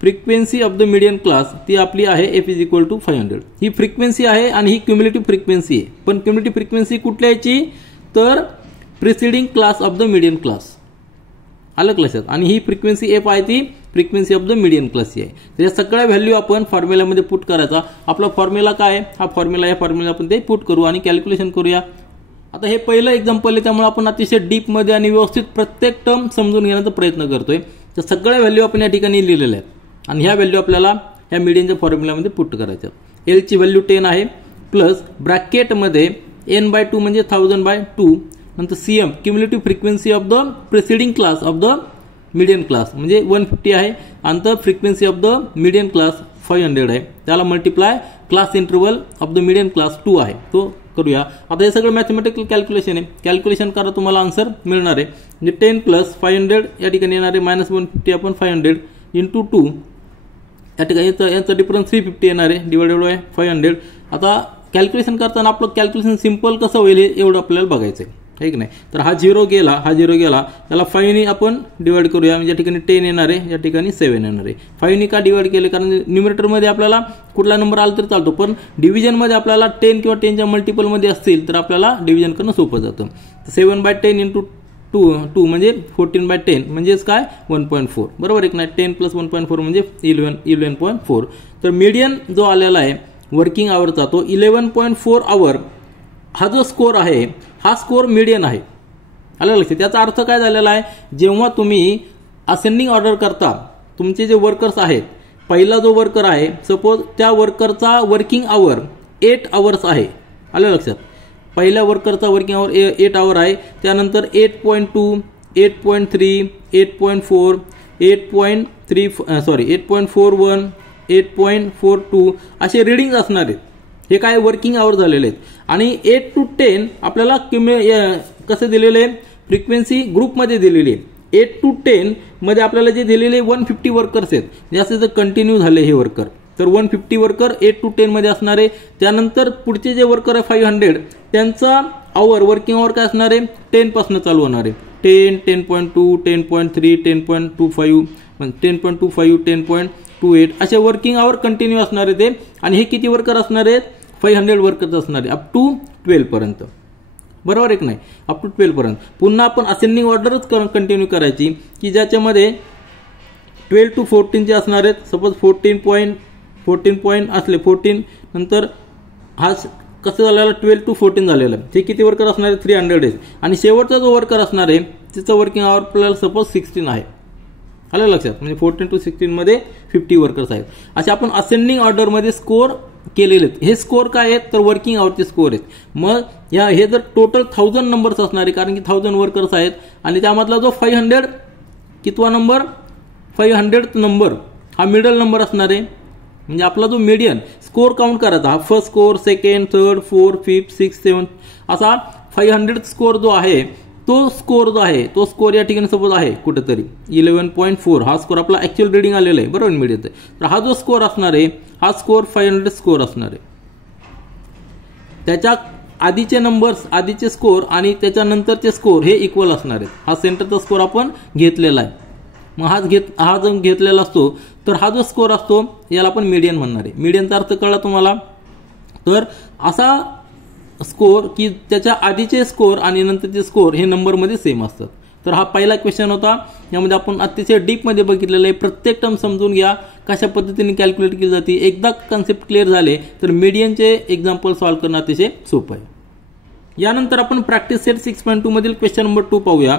frequency of the median class ती आपली आहे F इज इक्वल टू 500. ही फ्रिक्वेन्सी आहे आणि ही क्युम्युलेटिव्ह फ्रिक्वेन्सी आहे. पण क्युम्युलेटिव्ह फ्रिक्वेन्सी कुठल्या याची, तर preceding class of the median class, आलं लक्षात. आणि ही फ्रिक्वेन्सी F आहे ती फ्रिक्वेन्सी ऑफ द मीडियन क्लासची आहे. तर या सगळ्या व्हॅल्यू आपण फॉर्म्युल्यामध्ये पुट करायचा. आपला फॉर्म्युला काय आहे, हा फॉर्म्युला, या फॉर्म्युला आपण ते पुट करू आणि कॅल्क्युलेशन करूया. आता हे पहिलं एक्झाम्पल आहे त्यामुळे आपण अतिशय डीपमध्ये आणि व्यवस्थित प्रत्येक टर्म समजून घेण्याचा प्रयत्न करतोय. तर सगळ्या व्हॅल्यू आपण या ठिकाणी लिहिलेल्या आहेत आणि ह्या व्हॅल्यू आपल्याला ह्या मीडियनच्या फॉर्म्युल्यामध्ये पुट करायच्या. L ची व्हॅल्यू 10 आहे प्लस ब्रॅकेटमध्ये N/2 म्हणजे 1000/2, नंतर CM cumulative frequency of the preceding class of the median class म्हणजे 150 आहे, आणि frequency of the median class 500 आहे. त्याला multiply class interval of the median class 2 आहे, तो करूया. आता हे सगळं मॅथमॅटिकल कॅल्क्युलेशन आहे, कॅल्क्युलेशन करा तुम्हाला आन्सर मिळणार आहे. म्हणजे 10 प्लस 500 या ठिकाणी येणार आहे मायनस 150 आपण 500 इंटू 2 या ठिकाणी याचा डिफरन्स 350 येणार आहे डिवायडेड बाय 500. आता कॅल्क्युलेशन करताना आपलं कॅल्क्युलेशन सिम्पल कसं होईल एवढं आपल्याला बघायचं आहे, है की नाही. तर हा 0 गेला, हा 0 गेला, त्याला 5 ने आपण डिवाइड करूया. म्हणजे या ठिकाणी 10 येणार आहे, या ठिकाणी 7 येणार आहे. 5 ने का डिवाइड केले, कारण न्यूमरेटरमध्ये आपल्याला कुठला नंबर आला तरी चालतो, पण डिव्हिजनमध्ये आपल्याला 10 किंवा 10च्या मल्टिपलमध्ये असतील तर आपल्याला डिव्हिजन करणं सोपं जातं. 7/10 इंटू 2 म्हणजे 14/10 म्हणजेच काय 1.4, बरोबर आहे की नाही. 10 प्लस 1.4 म्हणजे 11.4. तर मीडियन जो आलेला आहे वर्किंग आवरचा तो 11.4 आवर. हा जो स्कोर आहे हा स्कोर मीडियन आहे, आलं लक्षात. त्याचा अर्थ काय झालेला आहे, जेव्हा तुम्ही असेंडिंग ऑर्डर करता तुमचे जे वर्कर्स आहेत, पहिला जो वर्कर आहे सपोज त्या वर्करचा वर्किंग आवर 8 आवर्स आहे, आलं लक्षात. पहिल्या वर्करचा वर्किंग आवर 8 आवर आहे. त्यानंतर 8.2, 8.3, 8.4, 8.41, 8.42 असे रिडिंग असणार आहेत. हे काय वर्किंग आवर झालेले आहेत. आणि 8 to 10 आपल्याला कसं दिलेलं आहे, फ्रिक्वेन्सी ग्रुपमध्ये दिलेली आहे. 8 to 10 मध्ये आपल्याला जे दिलेले 150 वर्कर्स आहेत, जास्त जर कंटिन्यू झाले हे वर्कर तर 150 वर्कर 8 to 10 मध्ये असणार आहे. त्यानंतर पुढचे जे वर्कर आहे 500 त्यांचा आवर वर्किंग आवर काय असणार आहे 10 पासून चालू होणार आहे. 10, 10.2, 10.3, 10.25, 10.25, 10.28 असे वर्किंग आवर कंटिन्यू असणार आहे ते. आणि हे किती वर्कर असणार आहेत 500 वर्कर्स असणार आहे अप टू 12 पर्यंत, बरोबर आहे की नाही, अप टू 12 पर्यंत. पुन्हा आपण असेंडिंग ऑर्डरच कंटिन्यू करायची की ज्याच्यामध्ये 12 to 14 चे असणार आहेत. सपोज 14 पॉईंट असले 14 नंतर हा कसं झालेला 12 to 14 झालेलं. हे किती वर्कर असणार आहे 300 डेज. आणि शेवटचा जो वर्कर असणार आहे तिचं वर्किंग आवर आपल्याला सपोज 16 आहे, आलं लक्षात. म्हणजे 14 to 16 मध्ये 50 वर्कर्स आहेत. असे आपण असेंडिंग ऑर्डरमध्ये स्कोर केलेले आहेत. हे स्कोर काय आहेत तर वर्किंग आवरचे स्कोर आहेत. मग हे जर टोटल 1000 नंबर्स असणार आहे, कारण की 1000 वर्कर्स आहेत आणि त्यामधला जो 500 कितवा नंबर 500th नंबर हा मिडल नंबर असणार आहे. म्हणजे आपला जो मीडियन स्कोर काउंट करायचा हा फर्स्ट स्कोर, सेकंड, थर्ड, 4, 5, 6, 7 असा 500th स्कोर जो आहे तो स्कोर या ठिकाणी सपोज आहे कुठेतरी 11.4 हा स्कोर आपला ऍक्च्युअल रिडिंग आलेला आहे, बरोबर मीडियन. तर हा जो स्कोर असणार आहे हा स्कोर 500 स्कोर असणार आहे. त्याच्या आधीचे नंबर्स, आधीचे स्कोर आणि त्याच्यानंतरचे स्कोर हे इक्वल असणार आहेत. हा सेंटरचा स्कोर आपण घेतलेला आहे. मग हा जो घेतलेला असतो तर हा जो स्कोर असतो याला आपण मीडियन म्हणणार आहे. मीडियनचा अर्थ कळला तुम्हाला. तर असा स्कोर की त्याच्या आधीचे स्कोर आणि नंतरचे स्कोर हे नंबरमध्ये सेम असतात. तर हा पहिला क्वेश्चन होता. यामध्ये आपण अतिशय डीपमध्ये बघितलेलं आहे. प्रत्येक टर्म समजून घ्या कशा पद्धतीने कॅल्क्युलेट केली जाते. एकदा कन्सेप्ट क्लिअर झाले तर मीडियनचे एक्झाम्पल सॉल्व्ह करणं अतिशय सोपं आहे. यानंतर आपण प्रॅक्टिस सेट 6.2 मधील क्वेश्चन नंबर 2 पाहूया.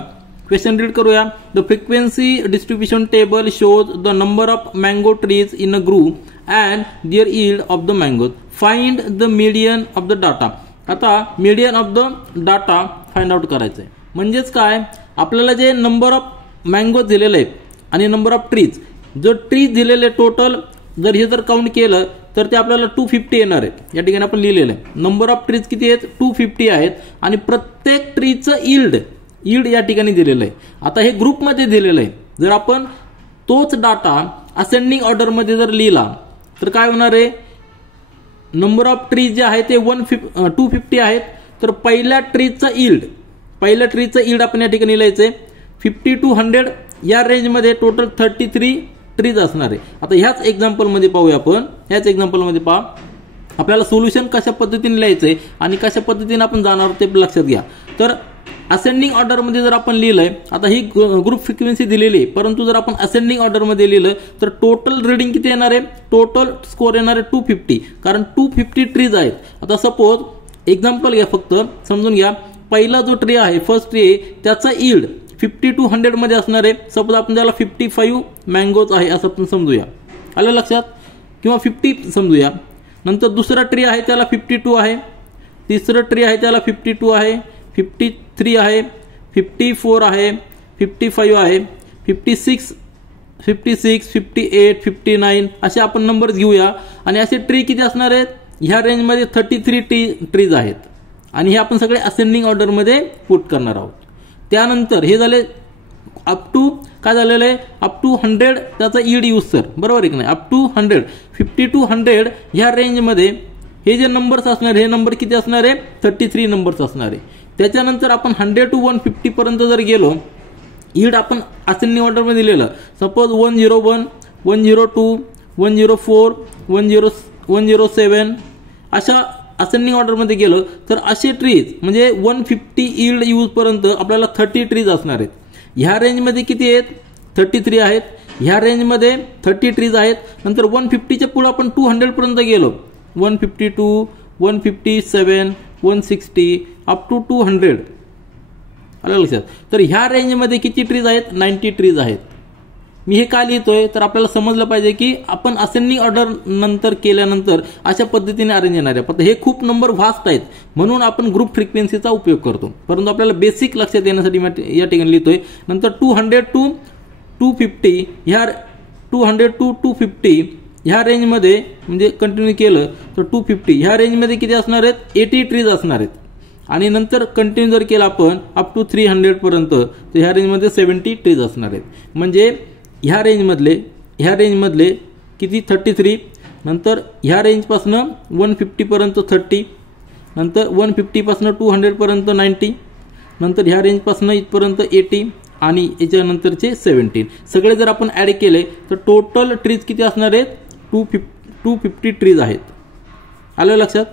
क्वेश्चन रीड करूया. The frequency distribution table shows the number of mango trees in a group and their yield of the mangoes. Find the median of the data. आता median of the data find out करायचं आहे. म्हणजेच काय, आपल्याला जे number of mangoes दिलेले आहेत आणि नंबर ऑफ ट्रीज, जो ट्रीज दिलेले टोटल जर हे जर काउंट केलं तर ते आपल्याला 250 येणार आहे. या ठिकाणी आपण लिहिलेलं आहे नंबर ऑफ ट्रीज किती आहेत, 250 आहेत. आणि प्रत्येक ट्रीचं यील्ड या ठिकाणी दिलेलं आहे. आता हे ग्रुपमध्ये दिलेलं आहे. जर आपण तोच डाटा असेंडिंग ऑर्डरमध्ये जर लिहिला तर काय होणार आहे, नंबर ऑफ ट्रीज जे आहे ते 250 आहेत. तर पहिल्या ट्रीचं यील्ड आपण या ठिकाणी लिहायचंय 50 to 100. या रेंजमध्ये टोटल 33 ट्रीज असणार आहे. आता ह्याच एक्झाम्पलमध्ये पाहूया आपण. ह्याच एक्झाम्पलमध्ये पहा, आपल्याला सोल्युशन कशा पद्धतीने लिहायचंय आणि कशा पद्धतीने आपण जाणार ते लक्षात घ्या. तर असेंडिंग ऑर्डरमध्ये जर आपण लिहिलंय, आता ही ग्रुप फ्रिक्वेन्सी दिलेली आहे, परंतु जर आपण असेंडिंग ऑर्डरमध्ये लिहिलं तर टोटल रीडिंग किती येणार आहे, टोटल स्कोर येणार आहे 250. कारण 250 ट्रीज आहेत. आता सपोज एक्झाम्पल घ्या, फक्त समजून घ्या. पहिला जो ट्री आहे, फर्स्ट ट्री आहे, त्याचा यील्ड 50 to 100 मध्ये असणार आहे. सपोज आपण त्याला 55 मँगोज आहे असं आपण समजूया. आलं लक्षात, किंवा 50 समजूया. नंतर दुसरा ट्री आहे त्याला 52 आहे. तिसरं ट्री आहे त्याला 52 आहे, 53 आहे, 54 आहे, 55 आहे, 56, 58, 59 असे आपण नंबर्स घेऊया. आणि असे ट्री किती असणार आहेत, ह्या रेंजमध्ये 33 ट्रीज आहेत. आणि हे आपण सगळे असेंडिंग ऑर्डरमध्ये पुट करणार आहोत. त्यानंतर हे झाले अप टू काय झालेलं आहे, अप टू 100 त्याचा यील्ड यूज सर, बरोबर आहे की नाही. अप टू 100, 50 to 100 ह्या रेंजमध्ये हे जे नंबर्स असणार, हे नंबर किती असणार आहे, 33 नंबर्स असणार आहे. त्याच्यानंतर आपण 100 to 150 पर्यंत जर गेलो, यील्ड आपण असेंडिंग ऑर्डरमध्ये दिलेलं. सपोज 101, 102, 104, 107 अशा असेंडिंग ऑर्डरमध्ये गेलो तर असे ट्रीज म्हणजे 150 यील्ड यूज पर्यंत आपल्याला 30 ट्रीज असणार आहेत. ह्या रेंजमध्ये किती आहेत, 33 आहेत. ह्या रेंजमध्ये 30 ट्रीज आहेत. नंतर 150च्या पुढे आपण 200 पर्यंत गेलो, 152, 157, 160 अप टू 200. आलं लक्षात. तर ह्या रेंजमध्ये किती ट्रीज आहेत, 90 ट्रीज आहेत. मी हे का लिहितोय, तर आपल्याला समजलं पाहिजे की आपण असेंडिंग ऑर्डर नंतर केल्यानंतर अशा पद्धतीने अरेंज येणार आहे. पण हे खूप नंबर व्हास्ट आहेत म्हणून आपण ग्रुप फ्रिक्वेन्सीचा उपयोग करतो. परंतु आपल्याला बेसिक लक्षात येण्यासाठी या ठिकाणी लिहितोय. नंतर 200 to 250 ह्या 200 to 250 ह्या रेंजमध्ये म्हणजे कंटिन्यू केलं तर 250 ह्या रेंजमध्ये किती असणार आहेत, 80 ट्रीज असणार आहेत. आणि नंतर कंटिन्यू जर केलं आपण अप टू 300 पर्यंत तर ह्या रेंजमध्ये 70 ट्रीज असणार आहेत. म्हणजे ह्या रेंजमधले किती 33. नंतर ह्या रेंजपासून 150 पर्यंत 30. नंतर 150 पासून 200 पर्यंत 90. नंतर ह्या रेंजपासून इथपर्यंत 80 आणि याच्यानंतरचे 17. सगळे जर आपण ऍड केले तर टोटल ट्रीज किती असणार आहेत, 250 ट्रीज आहेत. आलं लक्षात.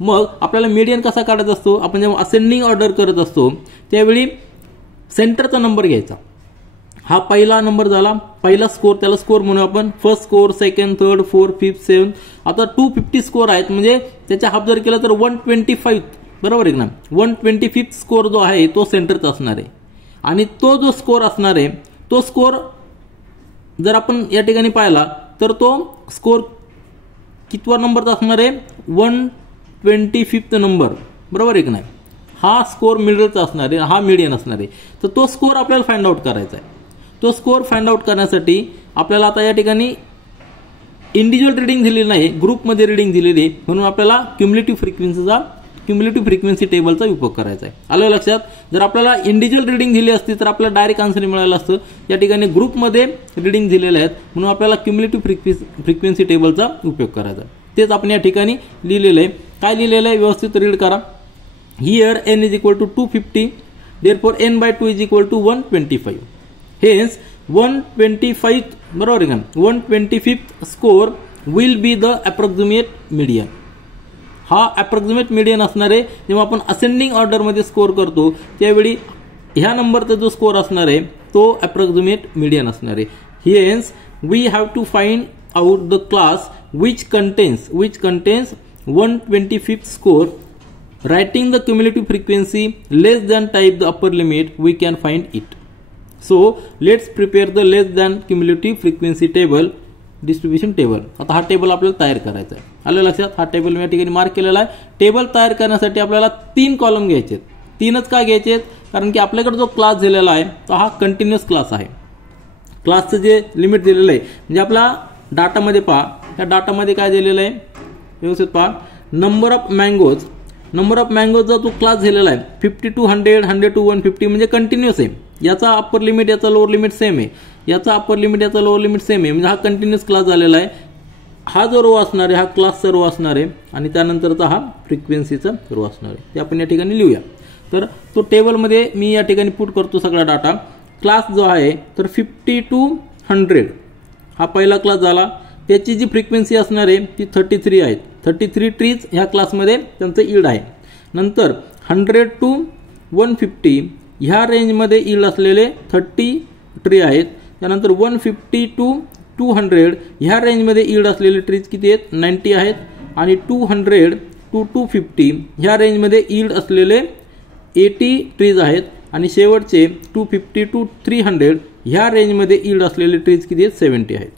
मग आपल्याला मीडियन कसा काढायचा असतो, आपण जेव्हा असेंडिंग ऑर्डर करत असतो त्यावेळी सेंटरचा नंबर घ्यायचा. हा पहिला नंबर झाला, पहिला स्कोर, त्याला स्कोर म्हणू आपण. First score, second, third, fourth, fifth, seventh. आता 250 स्कोर आहेत म्हणजे त्याच्या हाफ जर केला तर 125, बरोबर आहे ना. 125 स्कोर जो आहे तो सेंटरचा असणार आहे. आणि तो जो स्कोर असणार आहे तो स्कोर जर आपण या ठिकाणी पाहिला तर तो स्कोर कितवा नंबरचा असणार आहे, 125th नंबर, बरोबर आहे की नाही. हा स्कोर मिडलचा असणार आहे, हा मीडियन असणार आहे. तर तो स्कोर आपल्याला फाइंड आउट करायचा आहे. तो स्कोर फाइंड आउट करण्यासाठी आपल्याला आता या ठिकाणी इंडिव्हिज्युअल रीडिंग दिलेली नाही, ग्रुपमध्ये रीडिंग दिलेली आहे. म्हणून आपल्याला क्युम्युलेटिव्ह फ्रिक्वेन्सी टेबलचा उपयोग करायचा आहे. आलं लक्षात. जर आपल्याला इंडिव्हिज्युअल रीडिंग दिली असती तर आपल्याला डायरेक्ट आन्सर मिळालं असतं. या ठिकाणी ग्रुपमध्ये रीडिंग दिलेले आहेत म्हणून आपल्याला क्युम्युलेटिव्ह फ्रिक्वेन्सी टेबलचा उपयोग करायचा. तेच आपण या ठिकाणी लिहिलेलं आहे. काय लिहिलेलं आहे व्यवस्थित रीड करा. Here n is equal to 250, therefore n by 2 is equal to 125. Hence 125th, बरोबर आहे का, 125th score will be the approximate median. हा अप्रॉक्सिमेट मीडियन असणार आहे. जेव्हा आपण असेंडिंग ऑर्डरमध्ये स्कोर करतो त्यावेळी ह्या नंबरचा जो स्कोर असणार आहे तो अप्रॉक्सिमेट मीडियन असणार आहे. Hence we have to find out the class which contains 125th score. Writing the cumulative frequency less than type the upper limit, we can find it. So let's prepare the less than cumulative frequency table distribution table. आता हा table आपल्याला तयार करायचा आहे. आलं लक्षात? हा table मी या ठिकाणी मार्क केलेला आहे. टेबल तयार करण्यासाठी आपल्याला 3 कॉलम घ्यायचे आहेत. 3च का घ्यायचे आहेत? कारण की आपल्याकडे जो क्लास दिलेला आहे तो हा कंटिन्युअस क्लास आहे. क्लासचं जे लिमिट दिलेलं आहे म्हणजे आपला डाटामध्ये पहा, त्या डाटामध्ये काय दिलेलं आहे व्यवस्थित पहा. नंबर ऑफ मँगोजचा जो क्लास दिलेला आहे 50 to 100, 100 to 150 म्हणजे कंटिन्युअस आहे. याचा अप्पर लिमिट याचा लोअर लिमिट सेम आहे, याचा अप्पर लिमिट याचा लोअर लिमिट सेम आहे, म्हणजे हा कंटिन्युअस क्लास झालेला आहे. हा जो रो असणार आहे हा क्लासचा रो असणार आहे आणि त्यानंतरचा हा फ्रिक्वेन्सीचा रो असणार आहे. ते आपण या ठिकाणी लिहूया. तर तो टेबलमध्ये मी या ठिकाणी पुट करतो सगळा डाटा. क्लास जो आहे तर 50 to 100 हा पहिला क्लास झाला. त्याची जी फ्रिक्वेन्सी असणार आहे ती 33 आहे. 33 ट्रीज ह्या क्लासमध्ये त्यांचं ईल्ड आहे. नंतर 100 to 150 ह्या रेंजमध्ये ईल्ड असलेले 30 ट्री आहेत. त्यानंतर 150 to 200 ह्या रेंजमध्ये ईल्ड असलेले ट्रीज किती आहेत 90 आहेत. आणि 200 to 250 ह्या रेंजमध्ये ईल्ड असलेले 80 ट्रीज आहेत. आणि शेवटचे 250 to 300 ह्या रेंजमध्ये ईल्ड असलेले ट्रीज किती आहेत 70 आहेत.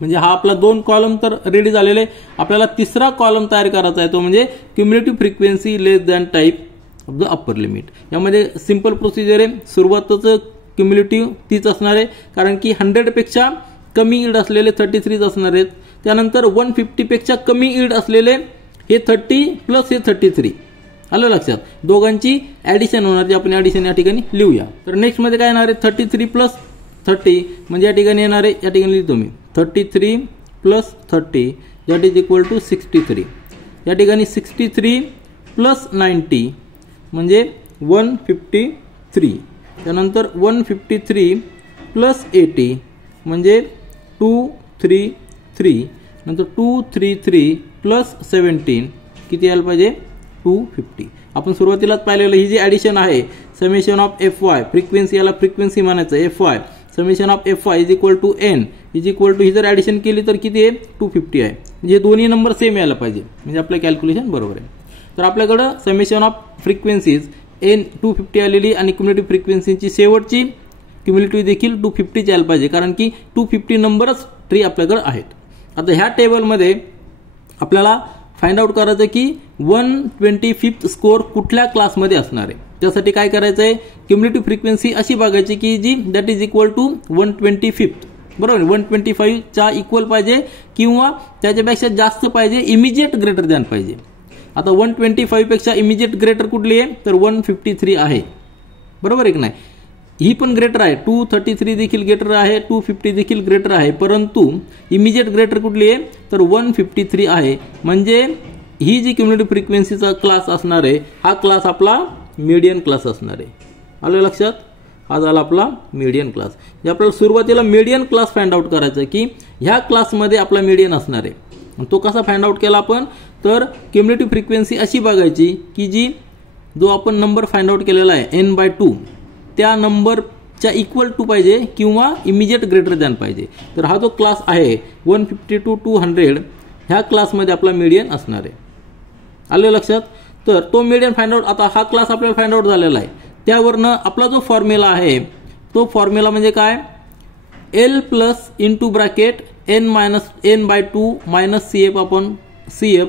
म्हणजे हा आपला 2 कॉलम तर रेडी झालेले. आपल्याला तिसरा कॉलम तयार करायचा आहे तो म्हणजे cumulative frequency less than type of the upper limit. यामध्ये सिंपल प्रोसिजर आहे. सुरुवातचं क्युम्युलेटिव्ह तीच असणार आहे कारण की 100 पेक्षा कमी ईल्ड असलेले 33 असणार आहेत. त्यानंतर 150 पेक्षा कमी ईल्ड असलेले हे 30 प्लस हे 33. आलं लक्षात? दोघांची ॲडिशन होणार, जे आपण ॲडिशन या ठिकाणी लिहूया. तर नेक्स्ट मध्ये काय येणार आहे 33 प्लस 30 म्हणजे या ठिकाणी येणार आहे, या ठिकाणी लिहितो मी 33 plus 30 that is equal to 63. या ठिकाणी 63 प्लस 90 म्हणजे 153. त्यानंतर 153 प्लस 80 म्हणजे 233. नंतर 233 प्लस 17 किती यायला पाहिजे 250. आपण सुरुवातीलाच पाहिलेलं ही जी ॲडिशन आहे समेशन ऑफ FY फ्रिक्वेन्सी, याला फ्रिक्वेन्सी म्हणायचं FY summation of FY is equal to N is equal to ही जर ॲडिशन केली तर किती आहे 250 आहे. म्हणजे दोन्ही नंबर सेम यायला पाहिजे म्हणजे आपलं कॅल्क्युलेशन बरोबर आहे. तर आपल्याकडं समेशन ऑफ फ्रिक्वेन्सीज N 250 आलेली आणि क्युम्युलेटिव्ह फ्रिक्वेन्सीची शेवटची क्युम्युलेटिव्ह देखील 250 यायला पाहिजे कारण की 250 नंबरच ट्री आपल्याकडे आहेत. आता ह्या टेबलमध्ये आपल्याला फाइंड आउट करायचं की 125th स्कोअर कुठल्या क्लासमध्ये असणार आहे. त्यासाठी काय करायचं आहे क्युम्युलेटिव्ह फ्रिक्वेन्सी अशी बघायची की जी that is equal to 125th. बरोबर 125 च्या इक्वल पाहिजे किंवा त्याच्यापेक्षा जास्त पाहिजे, इमिजिएट ग्रेटर दॅन पाहिजे. आता 125 पेक्षा इमिजिएट ग्रेटर कुठली आहे तर 153 आहे. बरोबर आहे की नाही? ही पण ग्रेटर आहे, 233 देखील ग्रेटर आहे, 250 देखील ग्रेटर आहे, परंतु इमिजिएट ग्रेटर कुठली आहे तर 153 आहे. म्हणजे ही जी क्युम्युलेटिव्ह फ्रिक्वेन्सीचा क्लास असणार आहे हा क्लास आपला मीडियन क्लास असणार आहे. आलं लक्षात? हा झाला आपला मीडियन क्लास. जे आपल्याला सुरुवातीला मीडियन क्लास फाइंड आउट करायचा आहे की ह्या क्लासमध्ये आपला मीडियन असणार आहे. तो कसा फाइंड आउट केला आपण तर क्युम्युलेटिव्ह फ्रिक्वेन्सी अशी बघायची की जी जो आपण नंबर फाइंड आउट केलेला आहे n/2 त्या नंबरच्या इक्वल टू पाहिजे किंवा इमिजिएट ग्रेटर दॅन पाहिजे. तर हा जो क्लास आहे 150 to 200 ह्या क्लासमध्ये आपला मीडियन असणार आहे. आलं लक्षात? तर तो मीडियन फाइंड आउट, आता हा क्लास आपल्याला फाइंड आउट झालेला आहे. त्यावरनं आपला जो फॉर्म्युला आहे तो फॉर्म्युला म्हणजे काय L plus into bracket n/2 minus CF upon CF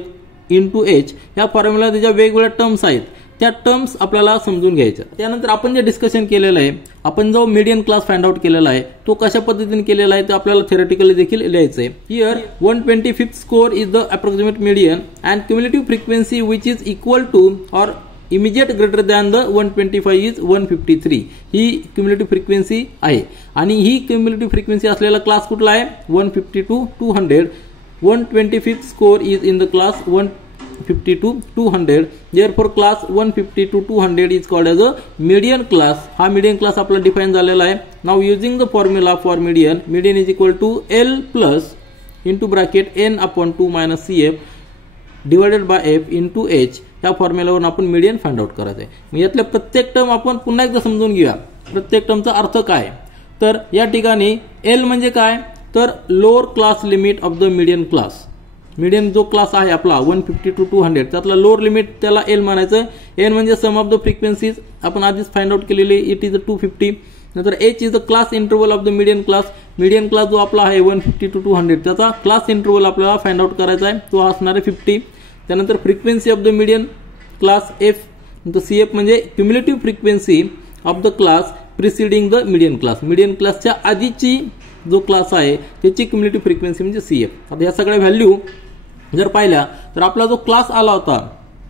into H. ह्या फॉर्म्युला त्याच्या वेगवेगळ्या टर्म्स आहेत, त्या टर्म्स आपल्याला समजून घ्यायच्या. त्यानंतर आपण जे डिस्कशन केलेलं आहे, आपण जो मीडियन क्लास फाइंड आउट केलेला आहे तो कशा पद्धतीने केलेला आहे ते आपल्याला थेरटिकली देखील लिहायचं आहे. Here 125th score is the approximate median and cumulative frequency which is equal to or immediate greater than the 125 is 153. He cumulative frequency आहे आणि ही क्युम्युलेटिव्ह फ्रिक्वेन्सी असलेला क्लास कुठला आहे 150 to 200. 125th score is in the class 150 to 200. Therefore class 150 to 200 is called as a median class. हा median class आपला define झालेला आहे. Now using the formula for median, median is equal to L plus into bracket n upon 2 minus CF divided by F into H. या फॉर्म्युलावरून आपण median find out करायचं आहे. मग यातल्या प्रत्येक टर्म आपण पुन्हा एकदा समजून घेऊया. प्रत्येक टर्मचा अर्थ काय तर या ठिकाणी L म्हणजे काय तर lower class limit of the median class. Median जो क्लास आहे आपला 150 to 200 त्यातला लोअर लिमिट त्याला L म्हणायचं. N म्हणजे सम ऑफ द फ्रिक्वेन्सीज आपण आधीच फाइंड आउट केलेली, इट इज 250. नंतर H is the class interval of the median class. Median class जो आपला आहे 150 to 200 त्याचा क्लास इंटरवल आपल्याला फाइंड आउट करायचा आहे, तो असणार आहे 50. त्यानंतर frequency of the median class F. नंतर CF म्हणजे cumulative frequency of the class preceding the median class. मीडियन क्लासच्या आधीची जो क्लास आहे त्याची क्युम्युलेटिव्ह फ्रिक्वेन्सी म्हणजे CF. आता या सगळ्या व्हॅल्यू जर पाहिल्या तर आपला जो क्लास आला होता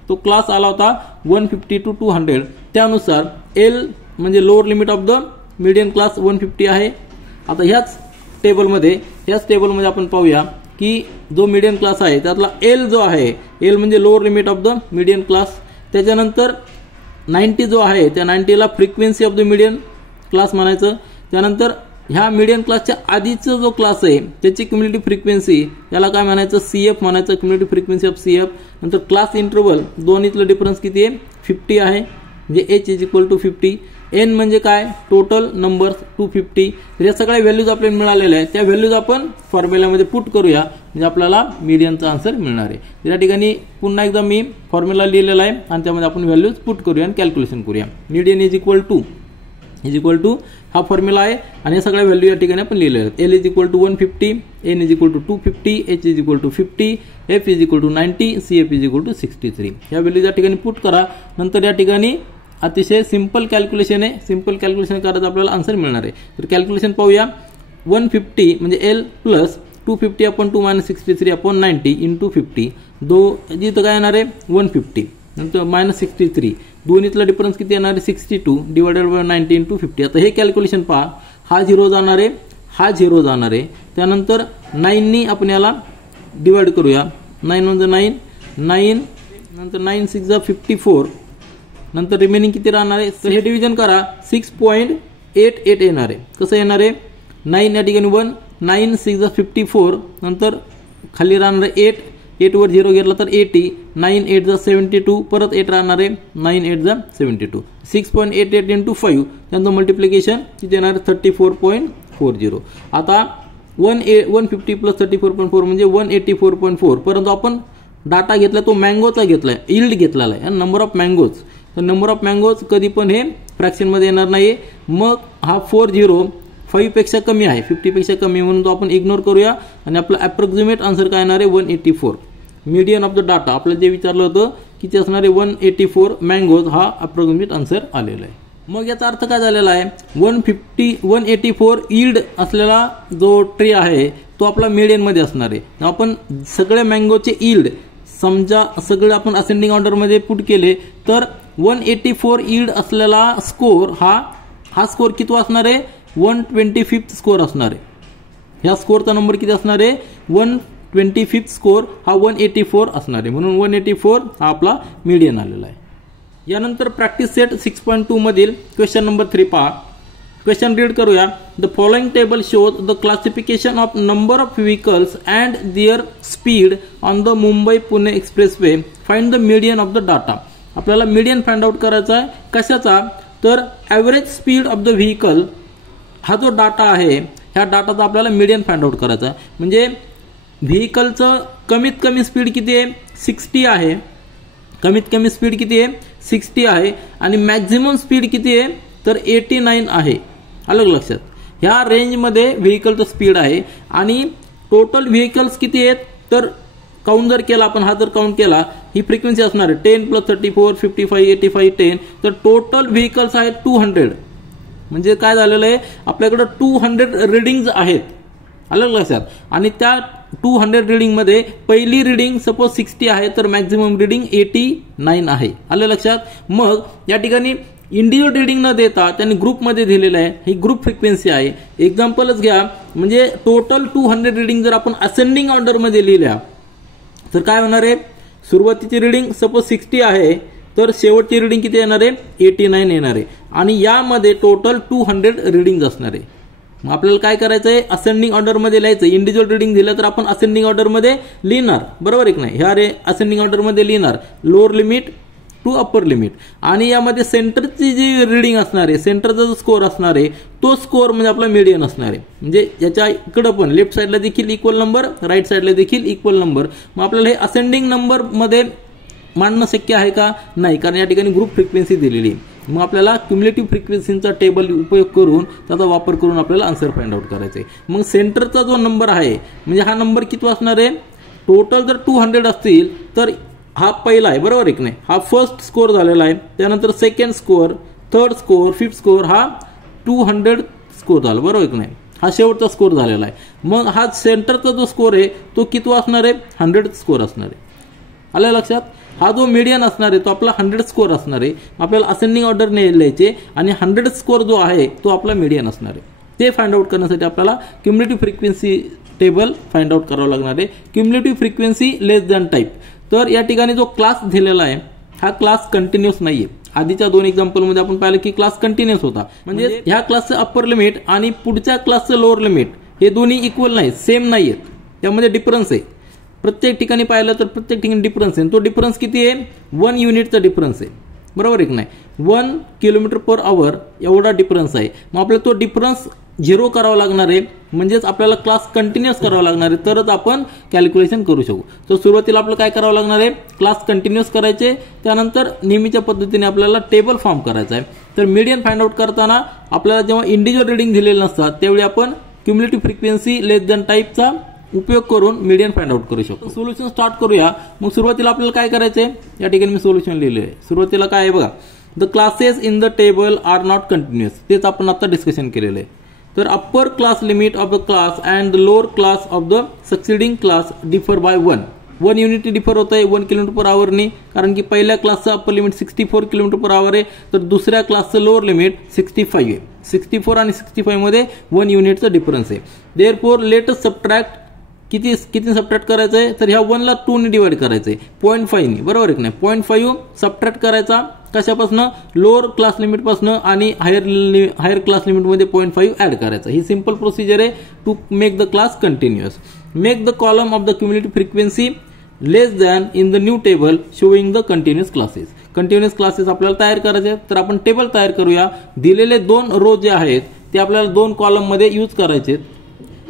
तो क्लास आला होता 150 to 200. त्यानुसार L म्हणजे lower limit of the median class 150 आहे. आता ह्याच टेबलमध्ये आपण पाहूया की जो मीडियन क्लास आहे त्यातला L जो आहे, L म्हणजे lower limit of the median class. त्याच्यानंतर 90 जो आहे त्या 90ला frequency of the median class म्हणायचं. त्यानंतर ह्या मीडियन क्लासच्या आधीचा जो क्लास आहे त्याची क्युम्युलेटिव्ह फ्रिक्वेन्सी याला काय म्हणायचं, CF म्हणायचं, क्युम्युलेटिव्ह फ्रिक्वेन्सी ऑफ CF. नंतर क्लास इंटरवल दोन्हीतलं डिफरन्स किती आहे, 50 आहे, म्हणजे H is equal to 50. N म्हणजे काय, टोटल नंबर्स 250. तर या सगळ्या व्हॅल्यूज आपल्याला मिळालेल्या आहेत, त्या व्हॅल्यूज आपण फॉर्म्युलामध्ये पुट करूया म्हणजे आपल्याला मीडियनचा आन्सर मिळणार आहे. त्या ठिकाणी पुन्हा एकदा मी फॉर्म्युला लिहिलेला आहे आणि त्यामध्ये आपण व्हॅल्यूज पुट करूया आणि कॅल्क्युलेशन करूया. मीडियन इज इक्वल टू हा फॉर्म्युला आहे आणि या सगळ्या व्हॅल्यू या ठिकाणी आपण लिहिलेल्या आहेत. L is equal to 150, N is equal to 250, H is equal to 50, F is equal to 90, CF is equal to 63. या व्हॅल्यूज या ठिकाणी पुट करा. नंतर या ठिकाणी अतिशय सिंपल कॅल्क्युलेशन आहे, सिंपल कॅल्क्युलेशन करायचं आपल्याला आन्सर मिळणार आहे. तर कॅल्क्युलेशन पाहूया. 150 म्हणजे L plus 250 upon 2 minus 63 upon 90 into 50. जिथं काय येणार आहे 150 नंतर मायनस 63, दोन्हीतला डिफरन्स किती येणार आहे 62 डिवायडेड बाय 90 इंटू 50. आता हे कॅल्क्युलेशन पहा, हा 0 जाणार आहे, हा 0 जाणार आहे. त्यानंतर 9नी आपण याला डिवाइड करूया. 9 म्हणजे 9, नंतर 9 6 54, नंतर रिमेनिंग किती राहणार आहे. तर हे डिव्हिजन करा, 6.88 येणार आहे. कसं येणार आहे, 9 या ठिकाणी 1, 9 6 54, नंतर खाली राहणार आहे 8 वर 0 घेतला तर 80, 9 8 72, परत 8 राहणार आहे, 9 8 72. 6.88 इंटू 5, त्यानंतर मल्टिप्लिकेशन किती येणार 34.40. आता 150 प्लस 34.4 म्हणजे 184.4. परंतु आपण डाटा घेतला तो मँगोचा घेतलाय, यील्ड घेतलेला आहे, नंबर ऑफ मँगोज. तर नंबर ऑफ मँगोज कधी पण हे फ्रॅक्शनमध्ये येणार नाही. मग हा 40 5 पेक्षा कमी आहे, 50 पेक्षा कमी, म्हणून तो आपण इग्नोर करूया आणि आपलं अप्रॉक्सिमेट आन्सर काय येणार आहे 184. मीडियन ऑफ द डाटा आपल्याला जे विचारलं होतं किती असणार आहे 184 मँगोज, हा अप्रॉक्सिमेट आन्सर आलेला आहे. मग याचा अर्थ काय झालेला आहे, 184 यील्ड असलेला जो ट्री आहे तो आपला मीडियनमध्ये असणार आहे. आपण सगळ्या मँगोचे यील्ड समजा सगळे आपण असेंडिंग ऑर्डरमध्ये पुट केले तर 184 यील्ड असलेला स्कोर हा स्कोर किती असणार आहे 125th स्कोर असणार आहे. ह्या स्कोरचा नंबर किती असणार आहे 125th स्कोर हा 184 असणार आहे, म्हणून 184 हा आपला मीडियन आलेला आहे. यानंतर प्रॅक्टिस सेट 6.2 मधील क्वेश्चन नंबर 3 पहा. क्वेश्चन रीड करूया. The following table shows the classification of number of vehicles and their speed on the Mumbai Pune expressway. Find the median of the data. आपल्याला मीडियन फाइंड आउट करायचा आहे कशाचा, तर average speed of the vehicle हा जो data आहे ह्या डाटाचा आपल्याला मीडियन फाइंड आउट करायचा आहे. म्हणजे व्हेकलचं कमीत कमी स्पीड किती आहे 60 आहे, कमीत कमी स्पीड किती आहे 60 आहे आणि मॅक्झिमम स्पीड किती आहे तर 89 आहे. अलग लक्षात, ह्या रेंजमध्ये व्हेकलचं स्पीड आहे आणि टोटल व्हेकल्स किती आहेत तर काउंट जर केला आपण, हा जर काउंट केला ही फ्रिक्वेन्सी असणार आहे 10 + 34 55 85 10. तर टोटल व्हेकल्स आहेत 200. म्हणजे काय झालेलं आहे आपल्याकडे 200 रिडिंग्ज आहेत. अलग लक्षात, आणि त्या 200 रिडिंगमध्ये पहिली रिडिंग सपोज 60 आहे तर मॅक्झिमम रिडिंग 89 आहे. आलं लक्षात. मग या ठिकाणी इंडिव्हिज्युअल रिडिंग न देता त्यांनी ग्रुपमध्ये दिलेलं आहे, ही ग्रुप फ्रिक्वेन्सी आहे. एक्झाम्पलच घ्या, म्हणजे टोटल 200 रिडिंग जर आपण असेंडिंग ऑर्डरमध्ये लिहिल्या तर काय होणार आहे, सुरुवातीची रिडिंग सपोज 60 आहे तर शेवटची रिडिंग किती येणार आहे 89 येणार आहे आणि यामध्ये टोटल 200 रिडिंग असणार आहे. मग आपल्याला काय करायचं आहे असेंडिंग ऑर्डरमध्ये लिहायचं. इंडिव्हिज्युअल रिडिंग दिलं तर आपण असेंडिंग ऑर्डरमध्ये लिहिणार, बरोबर आहे की नाही. ह्या असेंडिंग ऑर्डरमध्ये लिहिणार lower limit to upper limit. आणि यामध्ये सेंटरची जी रिडिंग असणार आहे, सेंटरचा जो स्कोर असणार आहे तो स्कोर म्हणजे आपला मीडियन असणार आहे. म्हणजे याच्या इकडं पण लेफ्ट साईडला देखील इक्वल नंबर, राईट साईडला देखील इक्वल नंबर. मग आपल्याला हे असेंडिंग नंबरमध्ये मांडणं शक्य आहे का नाही, कारण या ठिकाणी ग्रुप फ्रिक्वेन्सी दिलेली आहे. मग आपल्याला क्युम्युलेटिव्ह फ्रिक्वेन्सीचा टेबल उपयोग करून त्याचा वापर करून आपल्याला आन्सर फाइंड आउट करायचा आहे। मग सेंटरचा जो नंबर आहे म्हणजे हा नंबर किती असणार आहे, टोटल जर 200 असतील तर हा पहिला आहे, बरोबर आहे की नाही, हा फर्स्ट स्कोर झालेला आहे, त्यानंतर second score, third score, fifth score, हा 200 स्कोर झाला, बरोबर आहे की नाही, हा शेवटचा स्कोर झालेला आहे। मग हा सेंटरचा जो स्कोर आहे तो किती असणार आहे, 100 स्कोर असणार आहे। आलं लक्षात, हा जो मीडियन असणार आहे तो आपला 100 स्कोर असणार आहे, आपल्याला असेंडिंग ऑर्डर लिहायचे आणि 100 स्कोर जो आहे तो आपला मीडियन असणार आहे। ते फाइंड आउट करण्यासाठी आपल्याला cumulative frequency table find out करावं लागणार आहे। Cumulative frequency less than type, तर या ठिकाणी जो क्लास दिलेला आहे हा क्लास कंटिन्युअस नाहीये। आधीच्या दोन एक्झाम्पल मध्ये आपण पाहिलं की क्लास कंटिन्युअस होता, म्हणजे ह्या क्लासचं अप्पर लिमिट आणि पुढच्या क्लासचं लोअर लिमिट हे दोन्ही इक्वल नाही, सेम नाहीयेत, त्यामध्ये डिफरन्स आहे। प्रत्येक ठिकाणी पाहिलं तर प्रत्येक ठिकाणी डिफरन्स आहे, तो डिफरन्स किती आहे, 1 युनिटचा डिफरन्स आहे, बरोबर आहे की नाही, 1 किलोमीटर पर आवर एवढा डिफरन्स आहे। मग आपल्याला तो डिफरन्स 0 करावा लागणार आहे, म्हणजेच आपल्याला क्लास कंटिन्युअस करावा लागणार आहे, तरच आपण कॅल्क्युलेशन करू शकू। तर सुरुवातीला आपल्याला काय करावं लागणार आहे, क्लास कंटिन्युअस करायचे, त्यानंतर नेहमीच्या पद्धतीने आपल्याला टेबल फॉर्म करायचा आहे। तर मीडियन फाइंड आउट करताना आपल्याला जेव्हा इंडिव्हिज्युअल रीडिंग दिलेले नसतात त्यावेळी आपण क्युम्युलेटिव्ह फ्रिक्वेन्सी लेस दॅन टाईपचा उपयोग करून मीडियन फाइंड आउट करू शकतो। सोल्युशन स्टार्ट करूया। मग सुरुवातीला आपल्याला काय करायचंय, या ठिकाणी मी सोल्युशन लिहिले आहे। सुरुवातीला काय आहे बघा, the classes in the table are not continuous, तेच आपण आता डिस्कशन केलेलं आहे। तर upper class limit of the class and the lower class of the succeeding class differ by 1 unit differ होत आहे 1 किलोमीटर पर आवरनी, कारण की पहिल्या क्लासचं upper limit 64 kilometre per hour आहे, तर दुसऱ्या क्लासचं लोअर लिमिट 65 आहे। 64 आणि 65 मध्ये 1 युनिटचा डिफरन्स आहे। देअरफॉर लेट अस सबट्रॅक्ट, किती सबट्रॅक्ट करायचं आहे, तर ह्या 1 ला 2 ने डिवाइड करायचं आहे 0.5 ने, बरोबर आहे की नाही, 0.5 सबट्रॅक्ट करायचा कशापासून, लोअर क्लास लिमिट पासून, आणि हायर क्लास लिमिट मध्ये 0.5 ऍड करायचा। ही सिंपल प्रोसिजर आहे to make the class continuous. Make the column of the cumulative frequency less than in the new table showing the continuous classes. Continuous classes आपल्याला तयार करायचे, तर आपण टेबल तयार करूया। दिलेले 2 रो जे आहेत ते आपल्याला 2 कॉलम मध्ये यूज करायचे।